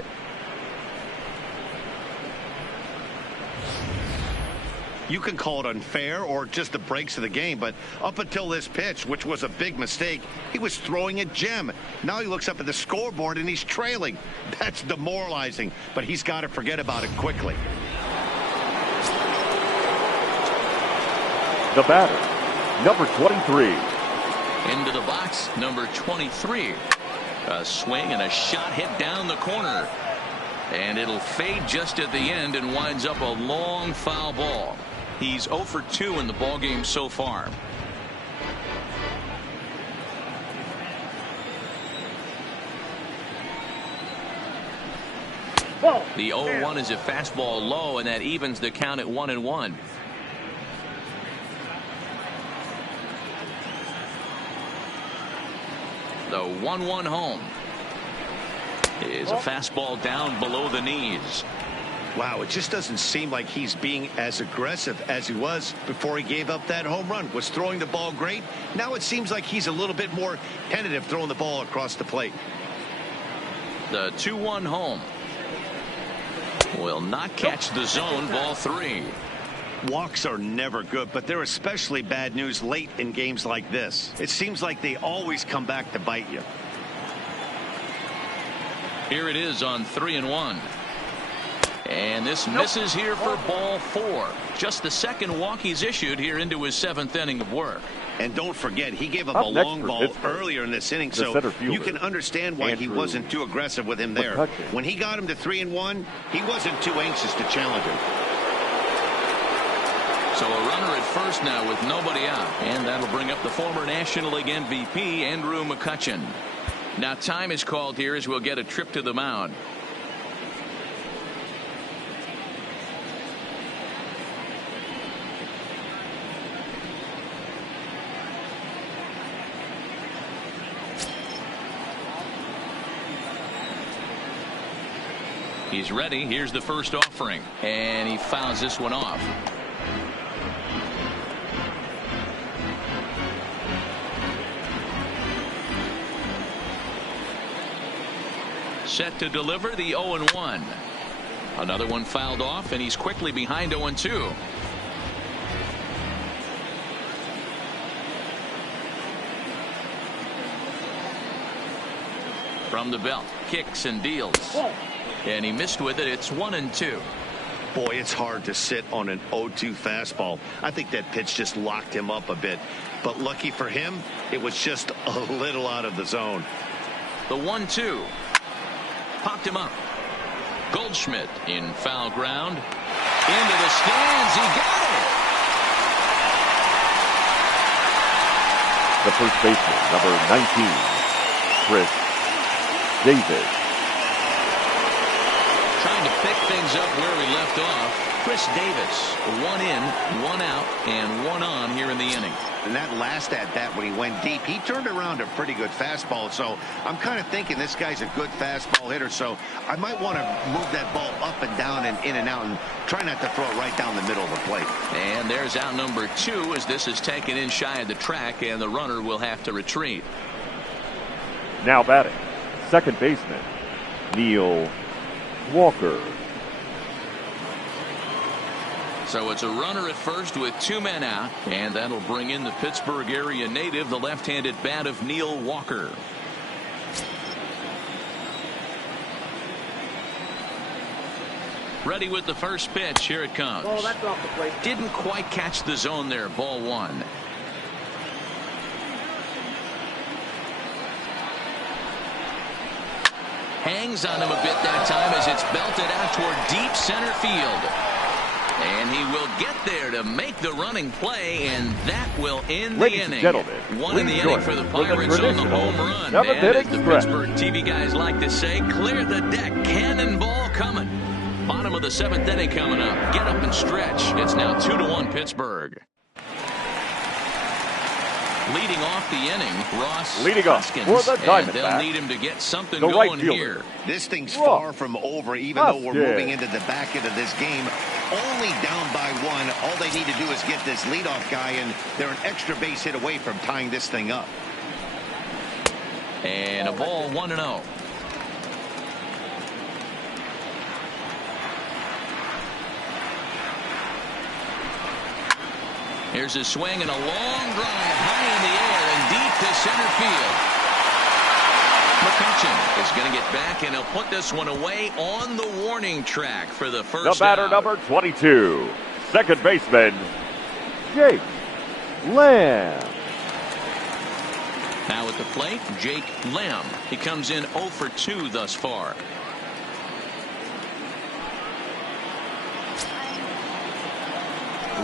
You can call it unfair or just the breaks of the game, but up until this pitch, which was a big mistake, he was throwing a gem. Now he looks up at the scoreboard and he's trailing. That's demoralizing, but he's got to forget about it quickly. The batter, number 23. Into the box, number 23. A swing and a shot hit down the corner. And it'll fade just at the end and winds up a long foul ball. He's 0 for 2 in the ballgame so far. The 0-1 is a fastball low, and that evens the count at 1-1. The 1-1 home is a fastball down below the knees. Wow, it just doesn't seem like he's being as aggressive as he was before he gave up that home run. Was throwing the ball great. Now it seems like he's a little bit more tentative throwing the ball across the plate. The 2-1 home will not catch the zone. Ball 3. Walks are never good, but they're especially bad news late in games like this. It seems like they always come back to bite you. Here it is on 3-1. And And this misses here for ball 4. Just the second walk he's issued here into his 7th inning of work. And don't forget, he gave up a long ball earlier in this inning, so you can understand why he wasn't too aggressive with him there. When he got him to 3-1, he wasn't too anxious to challenge him. So a runner at first now with nobody out. And that'll bring up the former National League MVP, Andrew McCutchen. Now time is called here as we'll get a trip to the mound. He's ready. Here's the first offering. And he fouls this one off. Set to deliver the 0-1. Another one fouled off, and he's quickly behind 0-2. From the belt, kicks and deals. And he missed with it. It's 1-2. Boy, it's hard to sit on an 0-2 fastball. I think that pitch just locked him up a bit. But lucky for him, it was just a little out of the zone. The 1-2. Popped him up. Goldschmidt in foul ground. Into the stands. He got it. The first baseman, number 19, Chris Davis. Trying to pick things up where we left off. Chris Davis, 1 in, 1 out, and 1 on here in the inning. And that last at bat when he went deep, he turned around a pretty good fastball. So I'm kind of thinking this guy's a good fastball hitter. So I might want to move that ball up and down and in and out and try not to throw it right down the middle of the plate. And there's out number 2 as this is taken in shy of the track, and the runner will have to retreat. Now batting, second baseman, Neil Walker. So it's a runner at first with 2 men out, and that'll bring in the Pittsburgh area native, the left-handed bat of Neil Walker. Ready with the first pitch. Here it comes. Oh, that's off the plate. Didn't quite catch the zone there. Ball 1. Hangs on him a bit that time as it's belted out toward deep center field. And he will get there to make the running play, and that will end the Ladies inning. and gentlemen, 1 in the inning for the Pirates on the home run. And as the Pittsburgh TV guys like to say, clear the deck. Cannonball coming. Bottom of the 7th inning coming up. Get up and stretch. It's now 2-1 Pittsburgh. Leading off the inning, Ross leading off Hoskins, for the Diamondbacks. and they'll need him to get something The going right fielder. here. This thing's far from over, even though we're moving into the back end of this game. Only down by 1. All they need to do is get this leadoff guy, and they're an extra base hit away from tying this thing up. And a ball 1-0. Here's a swing and a long drive high in the air and deep to center field. McCutchen is going to get back, and he'll put this one away on the warning track for the first out. The batter, number 22, second baseman, Jake Lamb. Now at the plate, Jake Lamb. He comes in 0 for 2 thus far.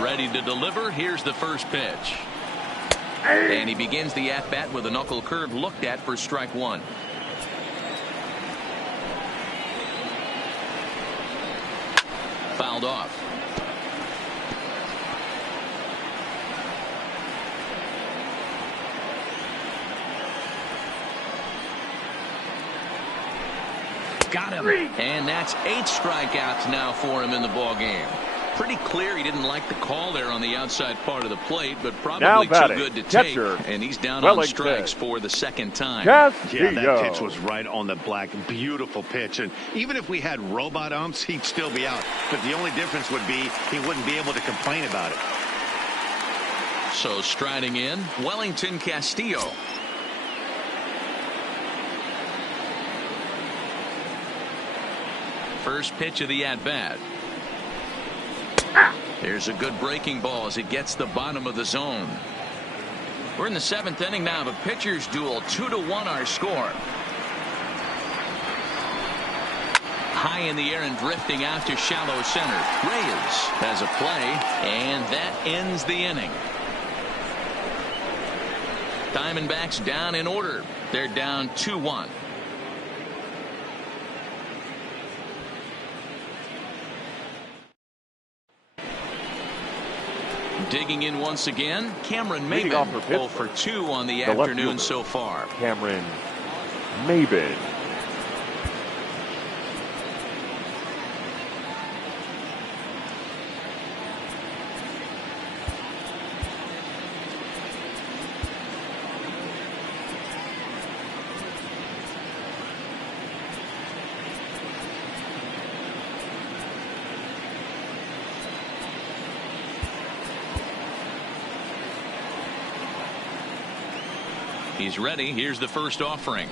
Ready to deliver. Here's the first pitch. And he begins the at-bat with a knuckle curve looked at for strike 1. Fouled off. Got him. And that's 8 strikeouts now for him in the ball game. Pretty clear he didn't like the call there on the outside part of the plate, but probably too good to take. And he's down on strikes for the second time. Yeah, that pitch was right on the black. Beautiful pitch. And even if we had robot umps, he'd still be out. But the only difference would be he wouldn't be able to complain about it. So striding in, Wellington Castillo. First pitch of the at-bat. Here's a good breaking ball as it gets the bottom of the zone. We're in the 7th inning now of a pitcher's duel. 2-1 our score. High in the air and drifting out to shallow center. Reyes has a play, and that ends the inning. Diamondbacks down in order. They're down 2-1. Digging in once again, Cameron Maben, 0 for 2 on the afternoon so far. Cameron Maben. He's ready. Here's the first offering.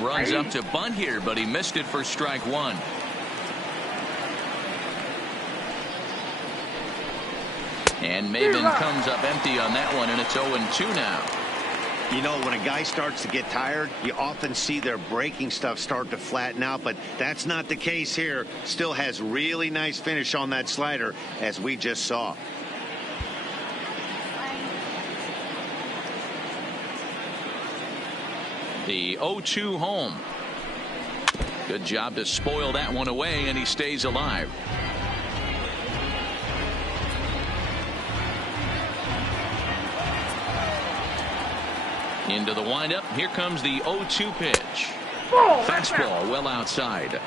Runs up to bunt here, but he missed it for strike one. And Maben comes up empty on that one, and it's 0-2 now. You know, when a guy starts to get tired, you often see their breaking stuff start to flatten out, but that's not the case here. Still has really nice finish on that slider, as we just saw. The 0-2 home. Good job to spoil that one away, and he stays alive. Into the windup. Here comes the 0-2 pitch. Fastball well outside.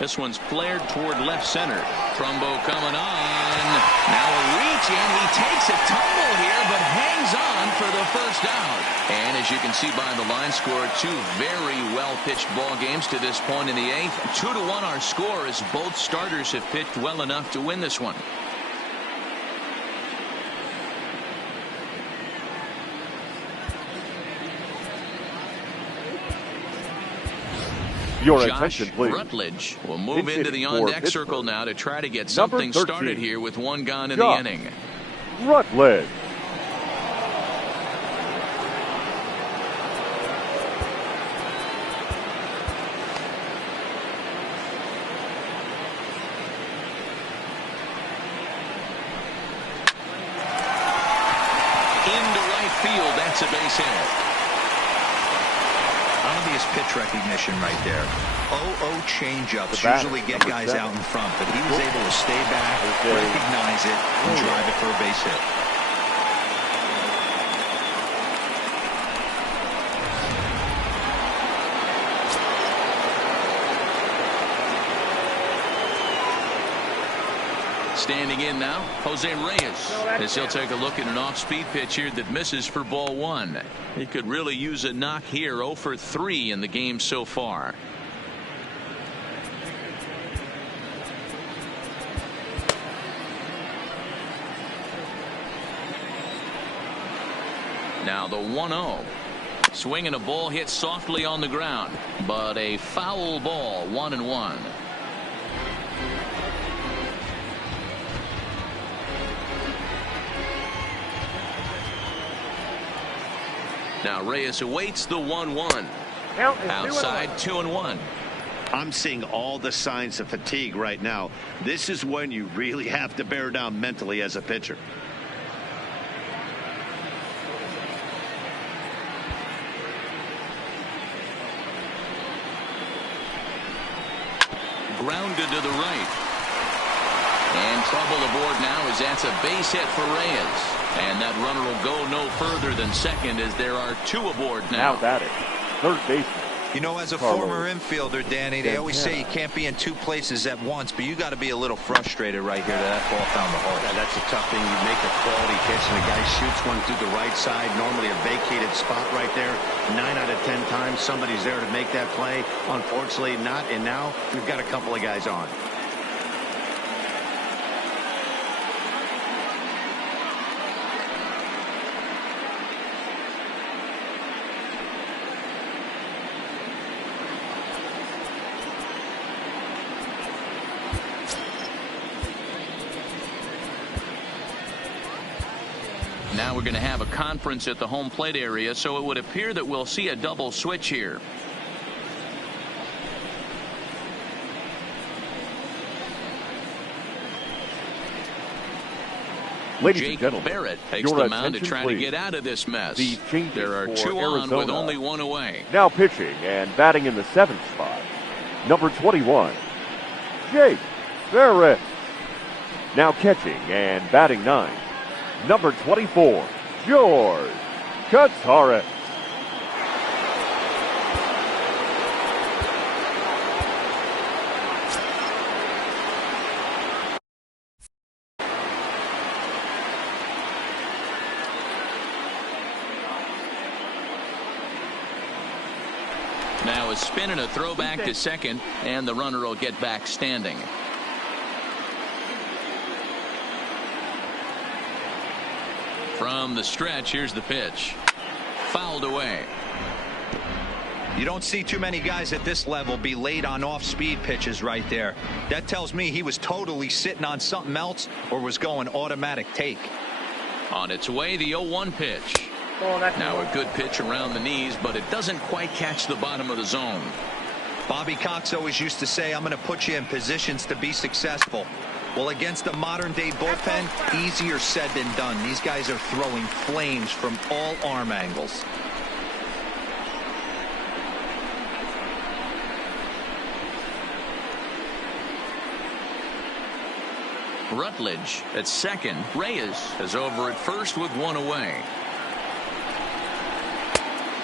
This one's flared toward left center. Trumbo coming on. Now a reach, and he takes a tumble here, but hangs on for the first out. And as you can see by the line score, 2 very well-pitched ball games to this point in the 8th. 2-1 our score, as both starters have pitched well enough to win this one. Your Josh attention, please. Rutledge will move into the on-deck circle now to try to get something started here with 1 gone in the inning. Rutledge. Into right field. That's a base hit. Obvious pitch recognition right there. 0-0 changeups usually get guys out in front, but he was able to stay back, recognize it, and drive it for a base hit. Standing in now, Jose Reyes, as he'll take a look at an off-speed pitch here that misses for ball 1. He could really use a knock here. 0 for 3 in the game so far. Now the 1-0. Swinging a ball hit softly on the ground, but a foul ball. 1-1. Now Reyes awaits the 1-1. Outside 2-1. I'm seeing all the signs of fatigue right now. This is when you really have to bear down mentally as a pitcher. Grounded to the right. And trouble aboard now, as that's a base hit for Reyes. And that runner will go no further than second, as there are 2 aboard now. Now batting, third baseman. You know, as a former infielder, Danny, they always say you can't be in 2 places at once, but you got to be a little frustrated right here that ball found the hole. Yeah, that's a tough thing. You make a quality pitch, and the guy shoots one through the right side, normally a vacated spot right there. 9 out of 10 times, somebody's there to make that play. Unfortunately, not, and now we've got a couple of guys on. Now we're going to have a conference at the home plate area, so it would appear that we'll see a double switch here. Ladies Jake and gentlemen, Barrett takes your the mound to attention, try please. to get out of this mess. The changes There are for 2 on Arizona. with only 1 away. Now pitching and batting in the 7th spot, number 21, Jake Barrett. Now catching and batting 9, number 24, George Katarik. Now a spin and a throw back to second, and the runner will get back standing. From the stretch, here's the pitch. Fouled away. You don't see too many guys at this level be late on off-speed pitches right there. That tells me he was totally sitting on something else or was going automatic take. On its way, the 0-1 pitch. Now a good pitch around the knees, but it doesn't quite catch the bottom of the zone. Bobby Cox always used to say, I'm going to put you in positions to be successful. Well, against a modern-day bullpen, easier said than done. These guys are throwing flames from all arm angles. Rutledge at second. Reyes is over at first with 1 away.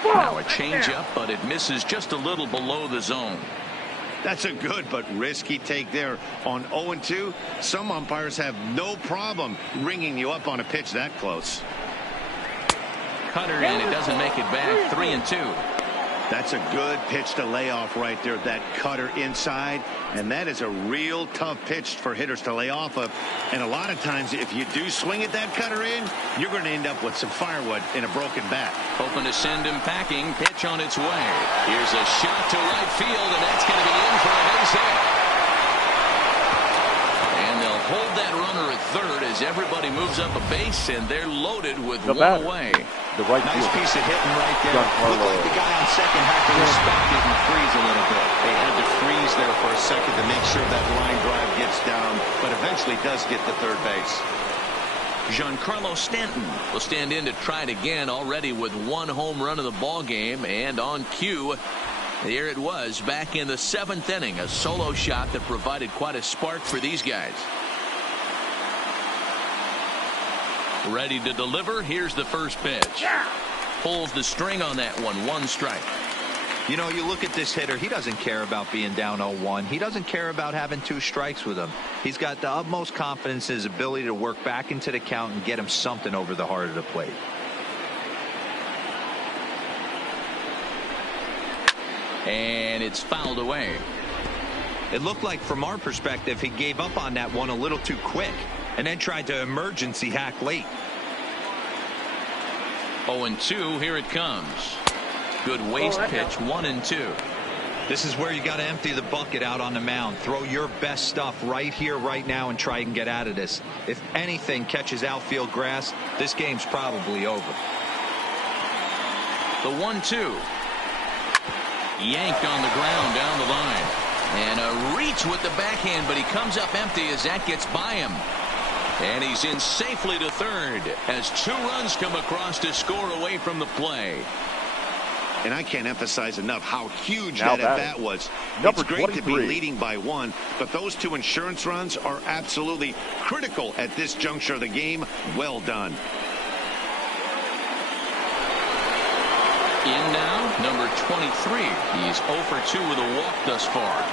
Now a changeup, but it misses just a little below the zone. That's a good but risky take there on 0-2. Some umpires have no problem ringing you up on a pitch that close. Cutter, and it doesn't make it back. 3-2. That's a good pitch to lay off right there. That cutter inside, and that is a real tough pitch for hitters to lay off of. And a lot of times, if you do swing at that cutter in, you're going to end up with some firewood in a broken bat. Hoping to send him packing. Pitch on its way. Here's a shot to right field, and that's going to be in for a base hit. And they'll hold that runner at third as everybody moves up a base, and they're loaded with 1 away. The right Nice fielder, piece of hitting right there. Looked like the guy on second had to respect it and freeze a little bit. They had to freeze there for a second to make sure that line drive gets down, but eventually does get to third base. Giancarlo Stanton will stand in to try it again, already with 1 home run of the ball game, and on cue, here it was back in the 7th inning, a solo shot that provided quite a spark for these guys. Ready to deliver. Here's the first pitch. Pulls the string on that one. 1 strike. You know, you look at this hitter, he doesn't care about being down 0-1. He doesn't care about having 2 strikes with him. He's got the utmost confidence in his ability to work back into the count and get him something over the heart of the plate. And it's fouled away. It looked like, from our perspective, he gave up on that one a little too quick and then tried to emergency hack late. 0-2. Here it comes. Good waste pitch. 1-2. This is where you got to empty the bucket out on the mound. Throw your best stuff right here, right now, and try and get out of this. If anything catches outfield grass, this game's probably over. The 1-2. Yanked on the ground down the line. And a reach with the backhand, but he comes up empty as that gets by him. And he's in safely to third as 2 runs come across to score away from the play. And I can't emphasize enough how huge Now that at-bat was. Number It's great 23. to be leading by 1, but those 2 insurance runs are absolutely critical at this juncture of the game. Well done. In now, number 23. He's 0 for 2 with a walk thus far.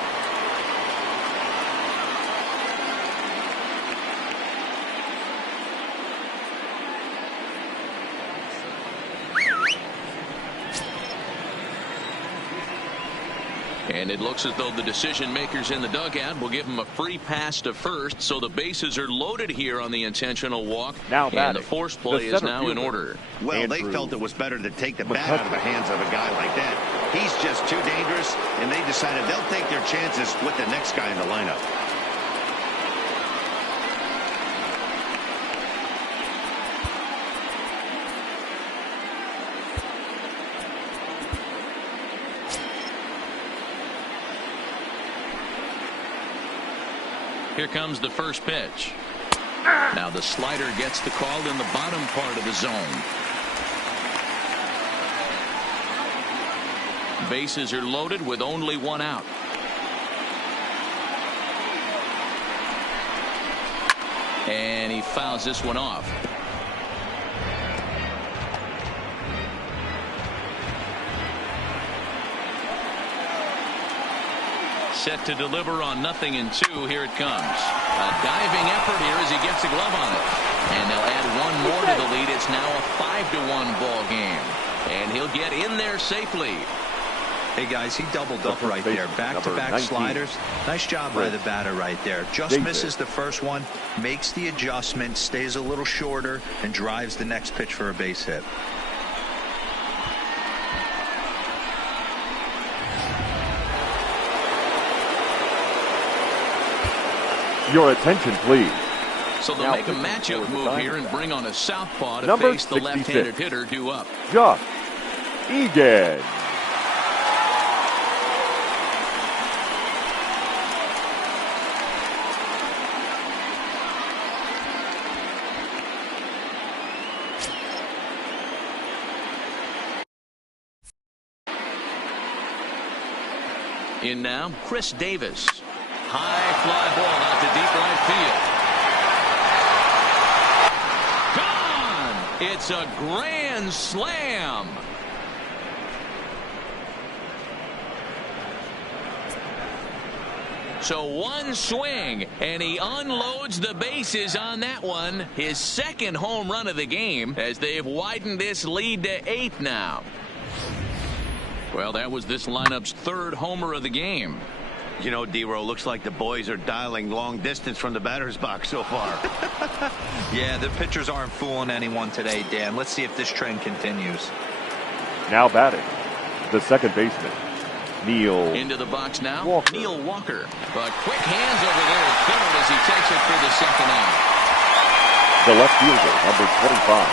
And it looks as though the decision makers in the dugout will give him a free pass to first, so the bases are loaded here on the intentional walk. Now and the force play is now in order. Well, Andrew they felt it was better to take the bat out of the hands of a guy like that. He's just too dangerous, and they decided they'll take their chances with the next guy in the lineup. Here comes the first pitch. Now the slider gets the call in the bottom part of the zone. Bases are loaded with only one out. And he fouls this one off. Set to deliver on 0-2. Here it comes. A diving effort here as he gets a glove on it. And they'll add one more to the lead. It's now a 5-1 ball game. And he'll get in there safely. Hey guys, he doubled up right there. Back-to-back sliders. Nice job by the batter right there. Just misses the first one, makes the adjustment, stays a little shorter, and drives the next pitch for a base hit. Your attention, please. So they'll make a matchup move here and bring on a southpaw to Number face the left-handed hitter due up. Josh Egan. In now, Chris Davis. High fly ball out to deep right field. Gone! It's a grand slam. So one swing, and he unloads the bases on that one. His second home run of the game as they've widened this lead to 8 now. Well, that was this lineup's third homer of the game. You know, D-Row, looks like the boys are dialing long distance from the batter's box so far. Yeah, the pitchers aren't fooling anyone today, Dan. Let's see if this trend continues. Now batting, the second baseman, Neil into the box now, Walker. Neil Walker. But quick hands over there at third as he takes it for the second out. The left fielder, number 25,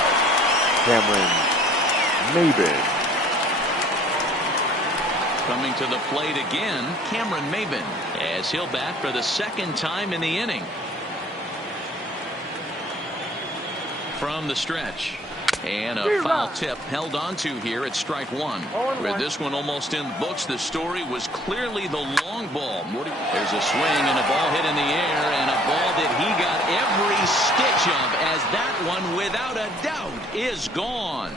Cameron Maben. Coming to the plate again, Cameron Maben, as he'll bat for the second time in the inning. From the stretch. And a foul tip held onto here at strike one. With this one almost in the books, the story was clearly the long ball. There's a swing and a ball hit in the air, and a ball that he got every stitch of, as that one, without a doubt, is gone.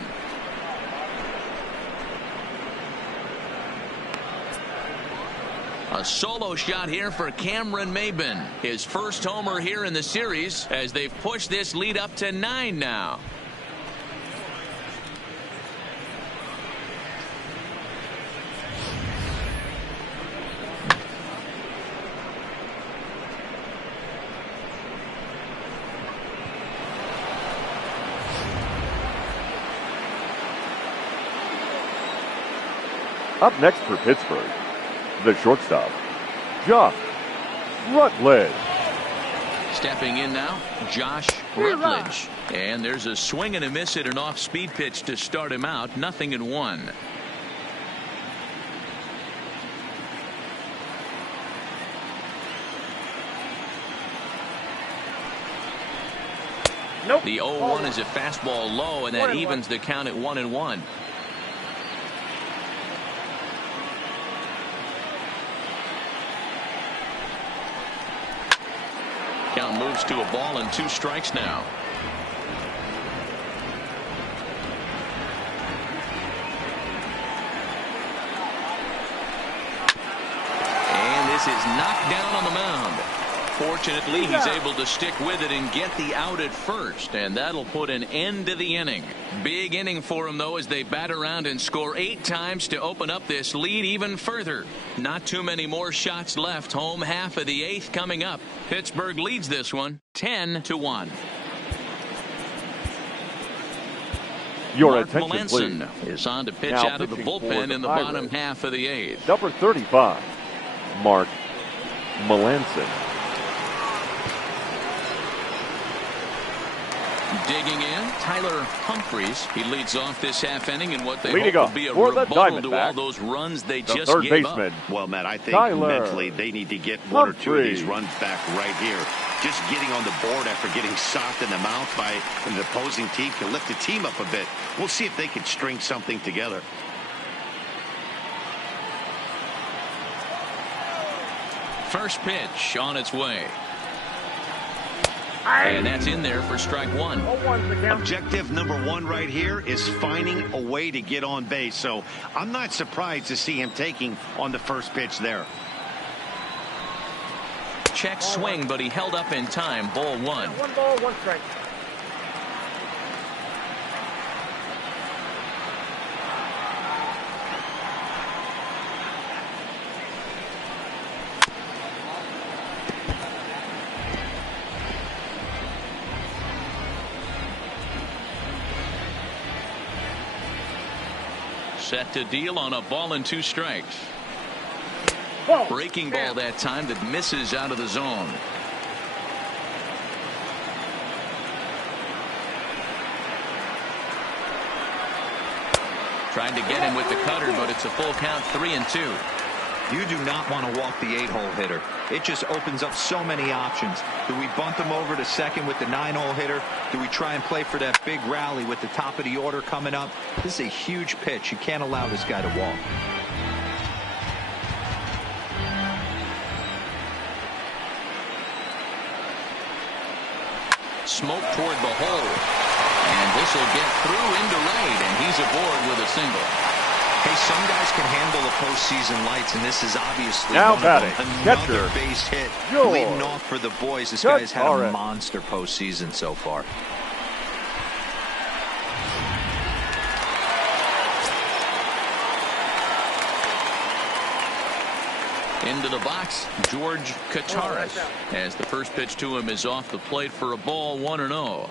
A solo shot here for Cameron Maben. His first homer here in the series as they've pushed this lead up to 9 now. Up next for Pittsburgh, the shortstop, Josh Rutledge. Stepping in now, Josh Rutledge. And there's a swing and a miss at an off-speed pitch to start him out. 0-1. Nope. The 0-1 is a fastball low, and that evens the count at 1-1. Count moves to a ball and 2 strikes now. And this is knocked down on the mound. Fortunately, he's able to stick with it and get the out at first, and that'll put an end to the inning. Big inning for him, though, as they bat around and score 8 times to open up this lead even further. Not too many more shots left. Home half of the 8th coming up. Pittsburgh leads this one 10-1. Your Mark attention, Melanson please. is on to pitch Now out of the pitching for bullpen the in the Pirates, bottom half of the 8th. Number 35, Mark Melanson. Digging in, Tyler Humphries. He leads off this half inning in what they Leading hope up will be a for the rebuttal to all Diamondbacks, those runs they the just third gave up. baseman. Well, Matt, I think Tyler mentally they need to get one or two of these runs back right here. Just getting on the board after getting socked in the mouth by an opposing team can lift the team up a bit. We'll see if they can string something together. First pitch on its way. And that's in there for strike one. Objective number one right here is finding a way to get on base. So I'm not surprised to see him taking on the first pitch there. Check swing, but he held up in time. Ball one. 1 ball, 1 strike. Set to deal on a ball and 2 strikes. Breaking ball that time that misses out of the zone. Tried to get him with the cutter, but it's a full count, 3-2. You do not want to walk the 8-hole hitter. It just opens up so many options. Do we bunt him over to second with the 9-hole hitter? Do we try and play for that big rally with the top of the order coming up? This is a huge pitch. You can't allow this guy to walk. Smoke toward the hole. And this will get through into right, and he's aboard with a single. Hey, some guys can handle the postseason lights, and this is obviously now one batting, of them. catcher, Another base hit, George. leading off for the boys. This guy's had a Alright. monster postseason so far. Into the box, George Kataris, as the first pitch to him is off the plate for a ball, 1-0.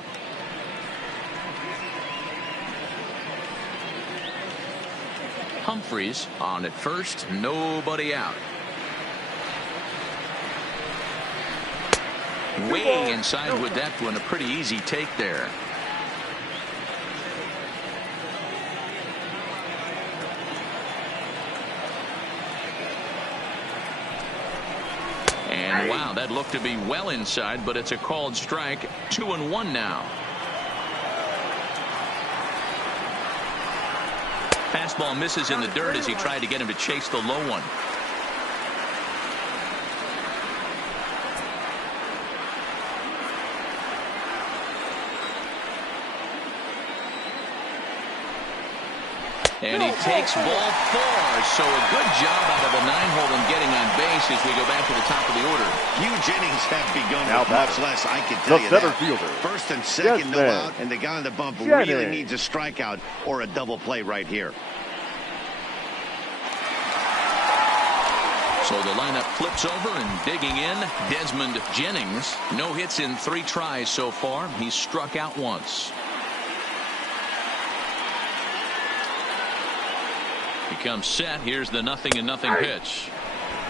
Humphries on at first, nobody out. Way inside with that one, a pretty easy take there. And wow, that looked to be well inside, but it's a called strike. 2-1 now. Fastball misses in the dirt as he tried to get him to chase the low one. And he takes ball 4. So a good job out of the 9-hole and getting on base as we go back to the top of the order. Huge innings have begun Now with much less, I can the tell you center that. fielder. First and second, no Yes, out, and the guy on the bump Jennings. really needs a strikeout or a double play right here. So the lineup flips over, and digging in, Desmond Jennings. No hits in 3 tries so far. He's struck out once. Becomes set. Here's the 0-0 pitch.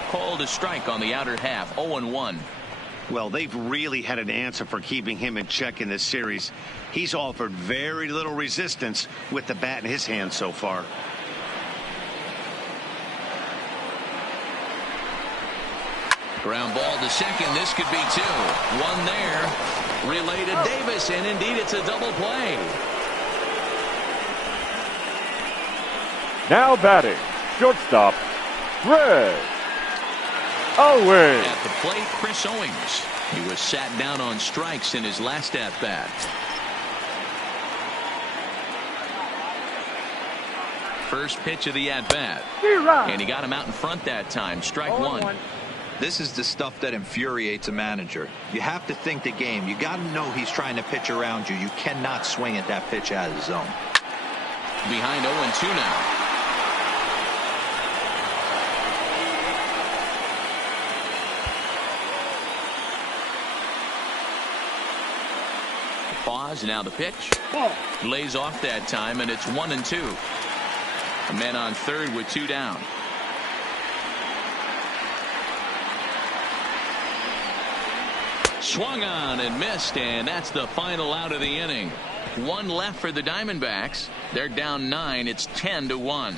Called a strike on the outer half. 0-1. Well, they've really had an answer for keeping him in check in this series. He's offered very little resistance with the bat in his hand so far. Ground ball to second. This could be 2. One there. Relay to Davis, and indeed it's a double play. Now batting, shortstop, Chris Owings. At the plate, Chris Owings. He was sat down on strikes in his last at-bat. First pitch of the at-bat. And he got him out in front that time. Strike 1. This is the stuff that infuriates a manager. You have to think the game. You got to know he's trying to pitch around you. You cannot swing at that pitch out of the zone. Behind 0-2 now. Pause, now the pitch. Lays off that time, and it's 1-2. A man on third with 2 down. Swung on and missed, and that's the final out of the inning. One left for the Diamondbacks. They're down 9. It's 10-1.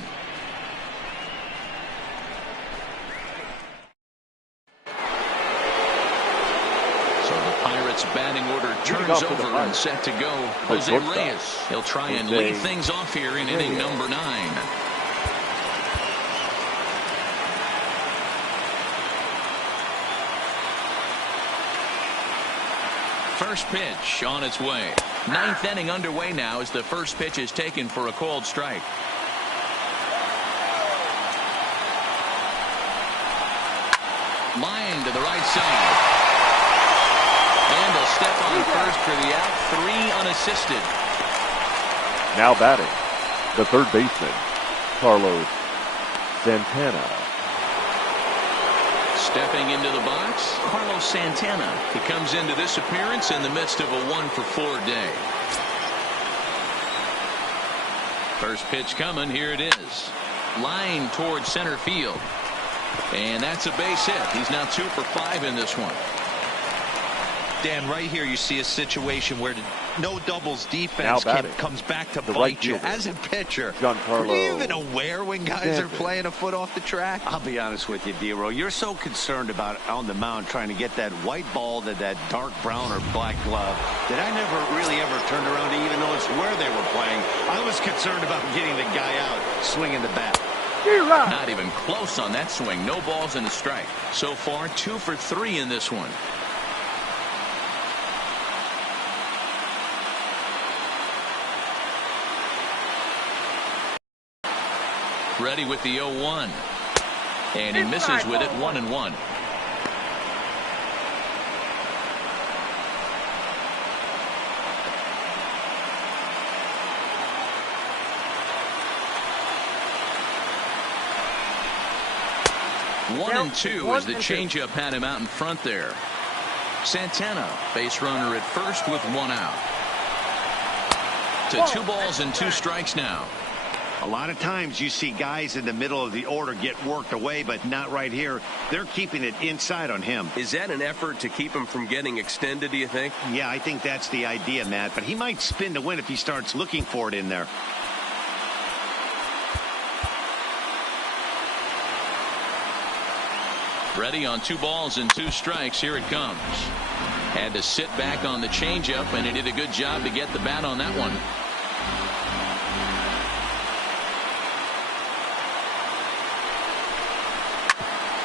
So the Pirates batting order turns over and set to go. Jose Reyes. He'll try and lead things off here in inning number 9. First pitch on its way. 9th inning underway now as the first pitch is taken for a called strike. Line to the right side. And a step on first for the out. 3 unassisted. Now batting, the third baseman, Carlos Santana. Stepping into the box, Carlos Santana. He comes into this appearance in the midst of a 1-for-4 day. First pitch coming. Here it is. Line towards center field. And that's a base hit. He's now 2 for 5 in this one. Dan, right here you see a situation where no doubles defense comes back to bite you. As a pitcher, are you even aware when guys are playing a foot off the track? I'll be honest with you, D-Row. You're so concerned about on the mound trying to get that white ball to that dark brown or black glove that I never really ever turned around to even notice where they were playing. I was concerned about getting the guy out swinging the bat. Not even close on that swing. No balls and a strike. So far 2 for 3 in this one. Ready with the 0-1. And he misses with it. 1-1. One and 2 as the changeup had him out in front there. Santana, base runner at first with 1 out. To 2 balls and 2 strikes now. A lot of times you see guys in the middle of the order get worked away, but not right here. They're keeping it inside on him. Is that an effort to keep him from getting extended, do you think? Yeah, I think that's the idea, Matt. But he might spin to win if he starts looking for it in there. Ready on 2 balls and 2 strikes. Here it comes. Had to sit back on the changeup, and he did a good job to get the bat on that one.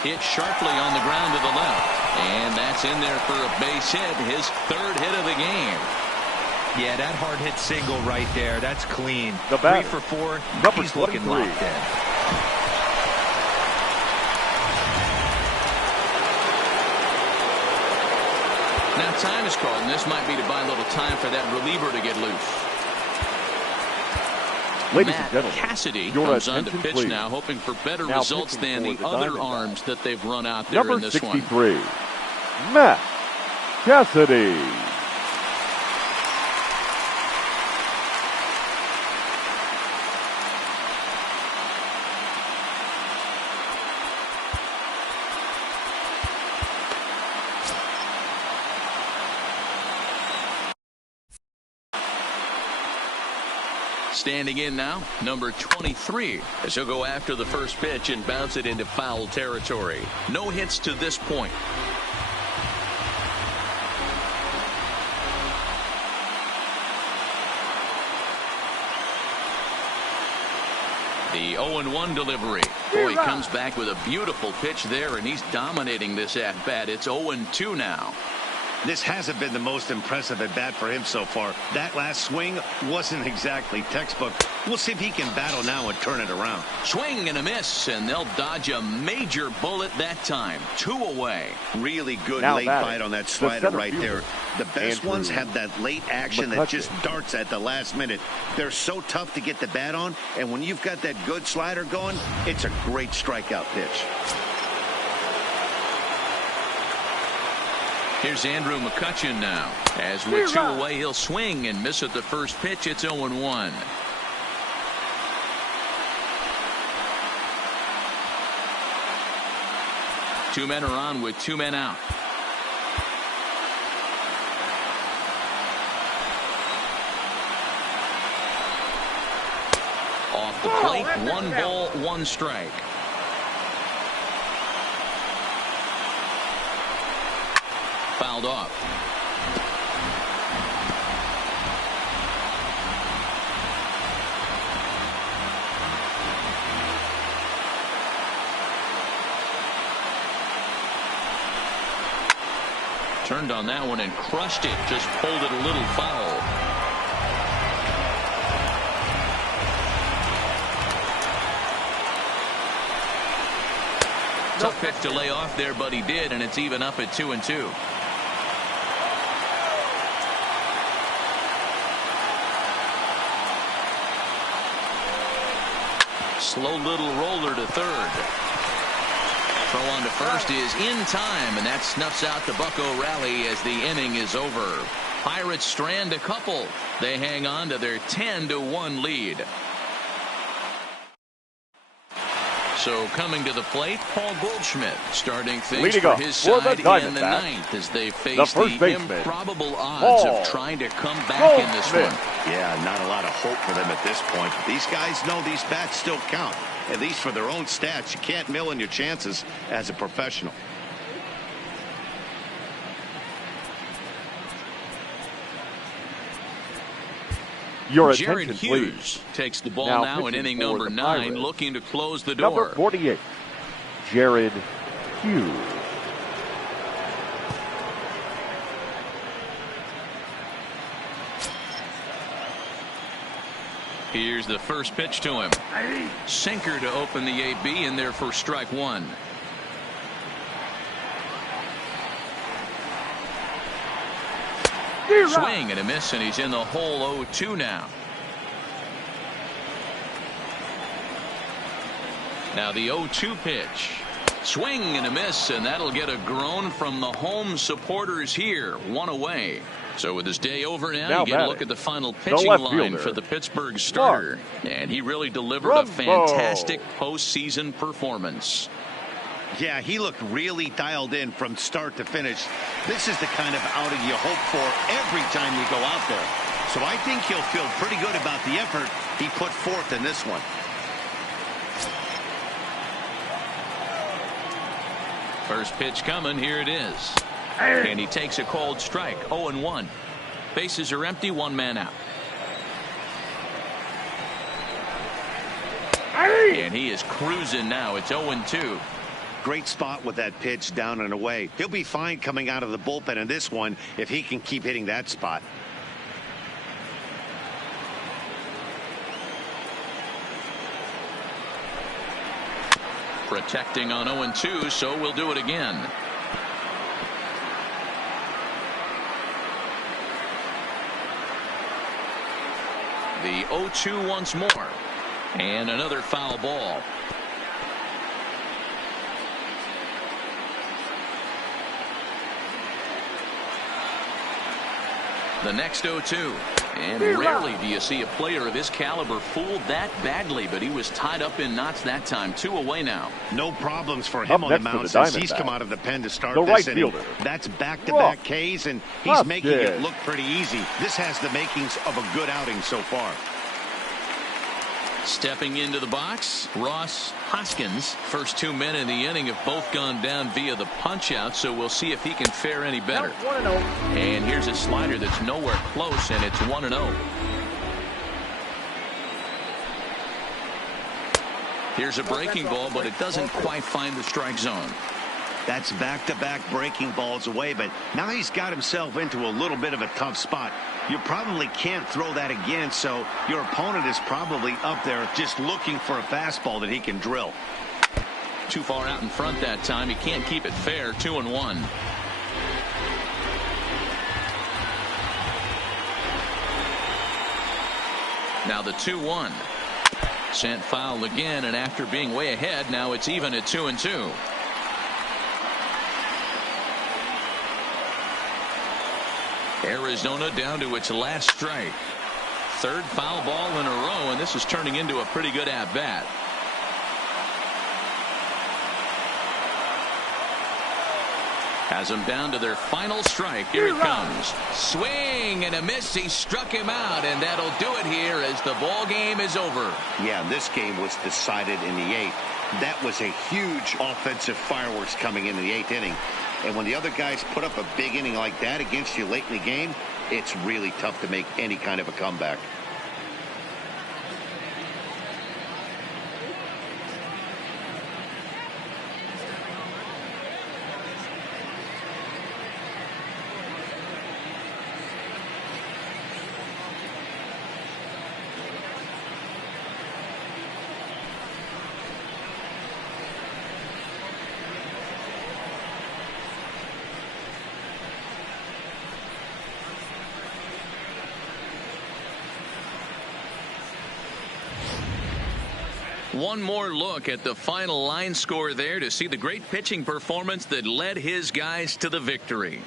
Hit sharply on the ground to the left. And that's in there for a base hit. His 3rd hit of the game. Yeah, that hard hit single right there. That's clean. The batter, 3 for 4. Number He's looking 23. locked in. Now time is called, and this might be to buy a little time for that reliever to get loose. Ladies Matt and gentlemen, Cassidy your comes on to attention, pitch please. now, hoping for better Now results than pitching the for the other Diamondbacks. arms that they've run out there Number in this 63, one. Matt Cassidy. Standing in now, number 23. As he'll go after the first pitch and bounce it into foul territory. No hits to this point. The 0-1 delivery. Boy, he comes back with a beautiful pitch there, and he's dominating this at-bat. It's 0-2 now. This hasn't been the most impressive at bat for him so far. That last swing wasn't exactly textbook. We'll see if he can battle now and turn it around. Swing and a miss, and they'll dodge a major bullet that time. 2 away. Really good Now late batting, bite on that the slider center right there. fielder, The best Andrew ones have that late action that McCutcheon. just darts at the last minute. They're so tough to get the bat on, and when you've got that good slider going, it's a great strikeout pitch. Here's Andrew McCutcheon now. As with 2 away, he'll swing and miss at the first pitch. It's 0-1. Two men are on with 2 men out. Off the plate, 1 ball, 1 strike. Fouled off. Turned on that one and crushed it. Just pulled it a little foul. Tough pitch to lay off there, but he did, and it's even up at 2-2. Slow little roller to third. Throw on to first is in time, and that snuffs out the Bucco rally as the inning is over. Pirates strand a couple. They hang on to their 10-1 lead. So coming to the plate, Paul Goldschmidt starting things leading for up his for side the in the ninth as they face the improbable odds Paul of trying to come back in this one. Yeah, not a lot of hope for them at this point. These guys know these bats still count, at least for their own stats. You can't mill in your chances as a professional. Your Jared attention, Hughes please. takes the ball Now now in pitching inning for number the 9, Pirates. looking to close the door. Number 48, Jared Hughes. Here's the first pitch to him. Sinker to open the AB, in there for strike 1. Swing and a miss, and he's in the hole 0-2 now. Now the 0-2 pitch. Swing and a miss, and that'll get a groan from the home supporters here. 1 away. So with his day over now you get a look at the final pitching line for the Pittsburgh starter. And he really delivered a fantastic postseason performance. Yeah, he looked really dialed in from start to finish. This is the kind of outing you hope for every time you go out there. So I think he'll feel pretty good about the effort he put forth in this one. First pitch coming. Here it is. And he takes a cold strike. 0-1. Bases are empty. 1 man out. And he is cruising now. It's 0-2. Great spot with that pitch down and away. He'll be fine coming out of the bullpen in this one if he can keep hitting that spot. Protecting on 0-2, so we'll do it again. The 0-2 once more. And another foul ball. The next 0-2. And rarely do you see a player of his caliber fooled that badly, but he was tied up in knots that time. 2 away now. No problems for him on the mound since he's come out of the pen to start this inning. That's back-to-back Ks, and he's making it look pretty easy. This has the makings of a good outing so far. Stepping into the box, Ross Hoskins. First 2 men in the inning have both gone down via the punch-out, so we'll see if he can fare any better. And here's a slider that's nowhere close, and it's 1-0. Here's a breaking ball, but it doesn't quite find the strike zone. That's back-to-back breaking balls away, but now he's got himself into a little bit of a tough spot. You probably can't throw that again, so your opponent is probably up there just looking for a fastball that he can drill. Too far out in front that time. He can't keep it fair. 2-1. Now the 2-1. Sent foul again, and after being way ahead, now it's even at 2-2. Arizona down to its last strike. Third foul ball in a row, and this is turning into a pretty good at-bat. Has them down to their final strike. Here it comes. Swing and a miss. He struck him out, and that'll do it here as the ball game is over. Yeah, this game was decided in the 8th. That was a huge offensive fireworks coming into the 8th inning. And when the other guys put up a big inning like that against you late in the game, it's really tough to make any kind of a comeback. One more look at the final line score there to see the great pitching performance that led his guys to the victory.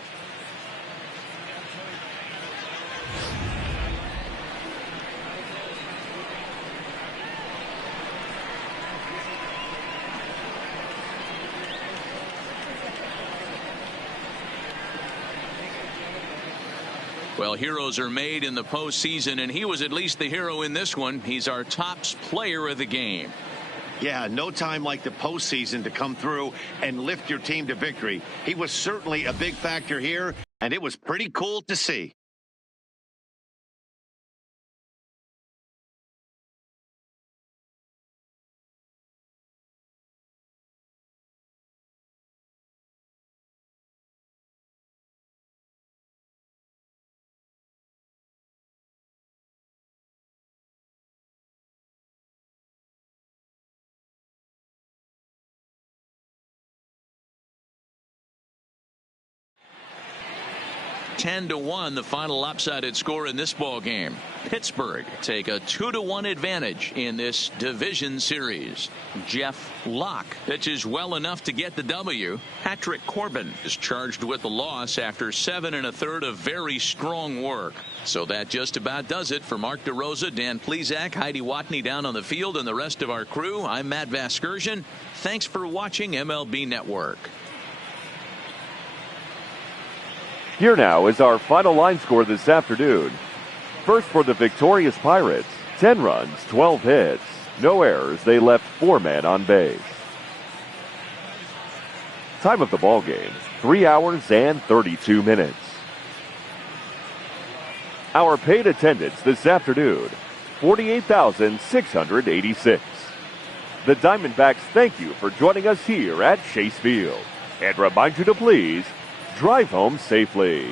Well, heroes are made in the postseason, and he was at least the hero in this one. He's our top player of the game. Yeah, no time like the postseason to come through and lift your team to victory. He was certainly a big factor here, and it was pretty cool to see. Ten to 1 the final lopsided score in this ball game. Pittsburgh take a 2-1 advantage in this division series. Jeff Locke pitches well enough to get the W. Patrick Corbin is charged with the loss after 7 1/3 of very strong work. So that just about does it for Mark DeRosa, Dan Plesac, Heidi Watney down on the field, and the rest of our crew. I'm Matt Vasgersian. Thanks for watching MLB Network. Here now is our final line score this afternoon. First for the victorious Pirates, 10 runs, 12 hits, no errors. They left 4 men on base. Time of the ball game, 3 hours and 32 minutes. Our paid attendance this afternoon, 48,686. The Diamondbacks thank you for joining us here at Chase Field and remind you to please drive home safely.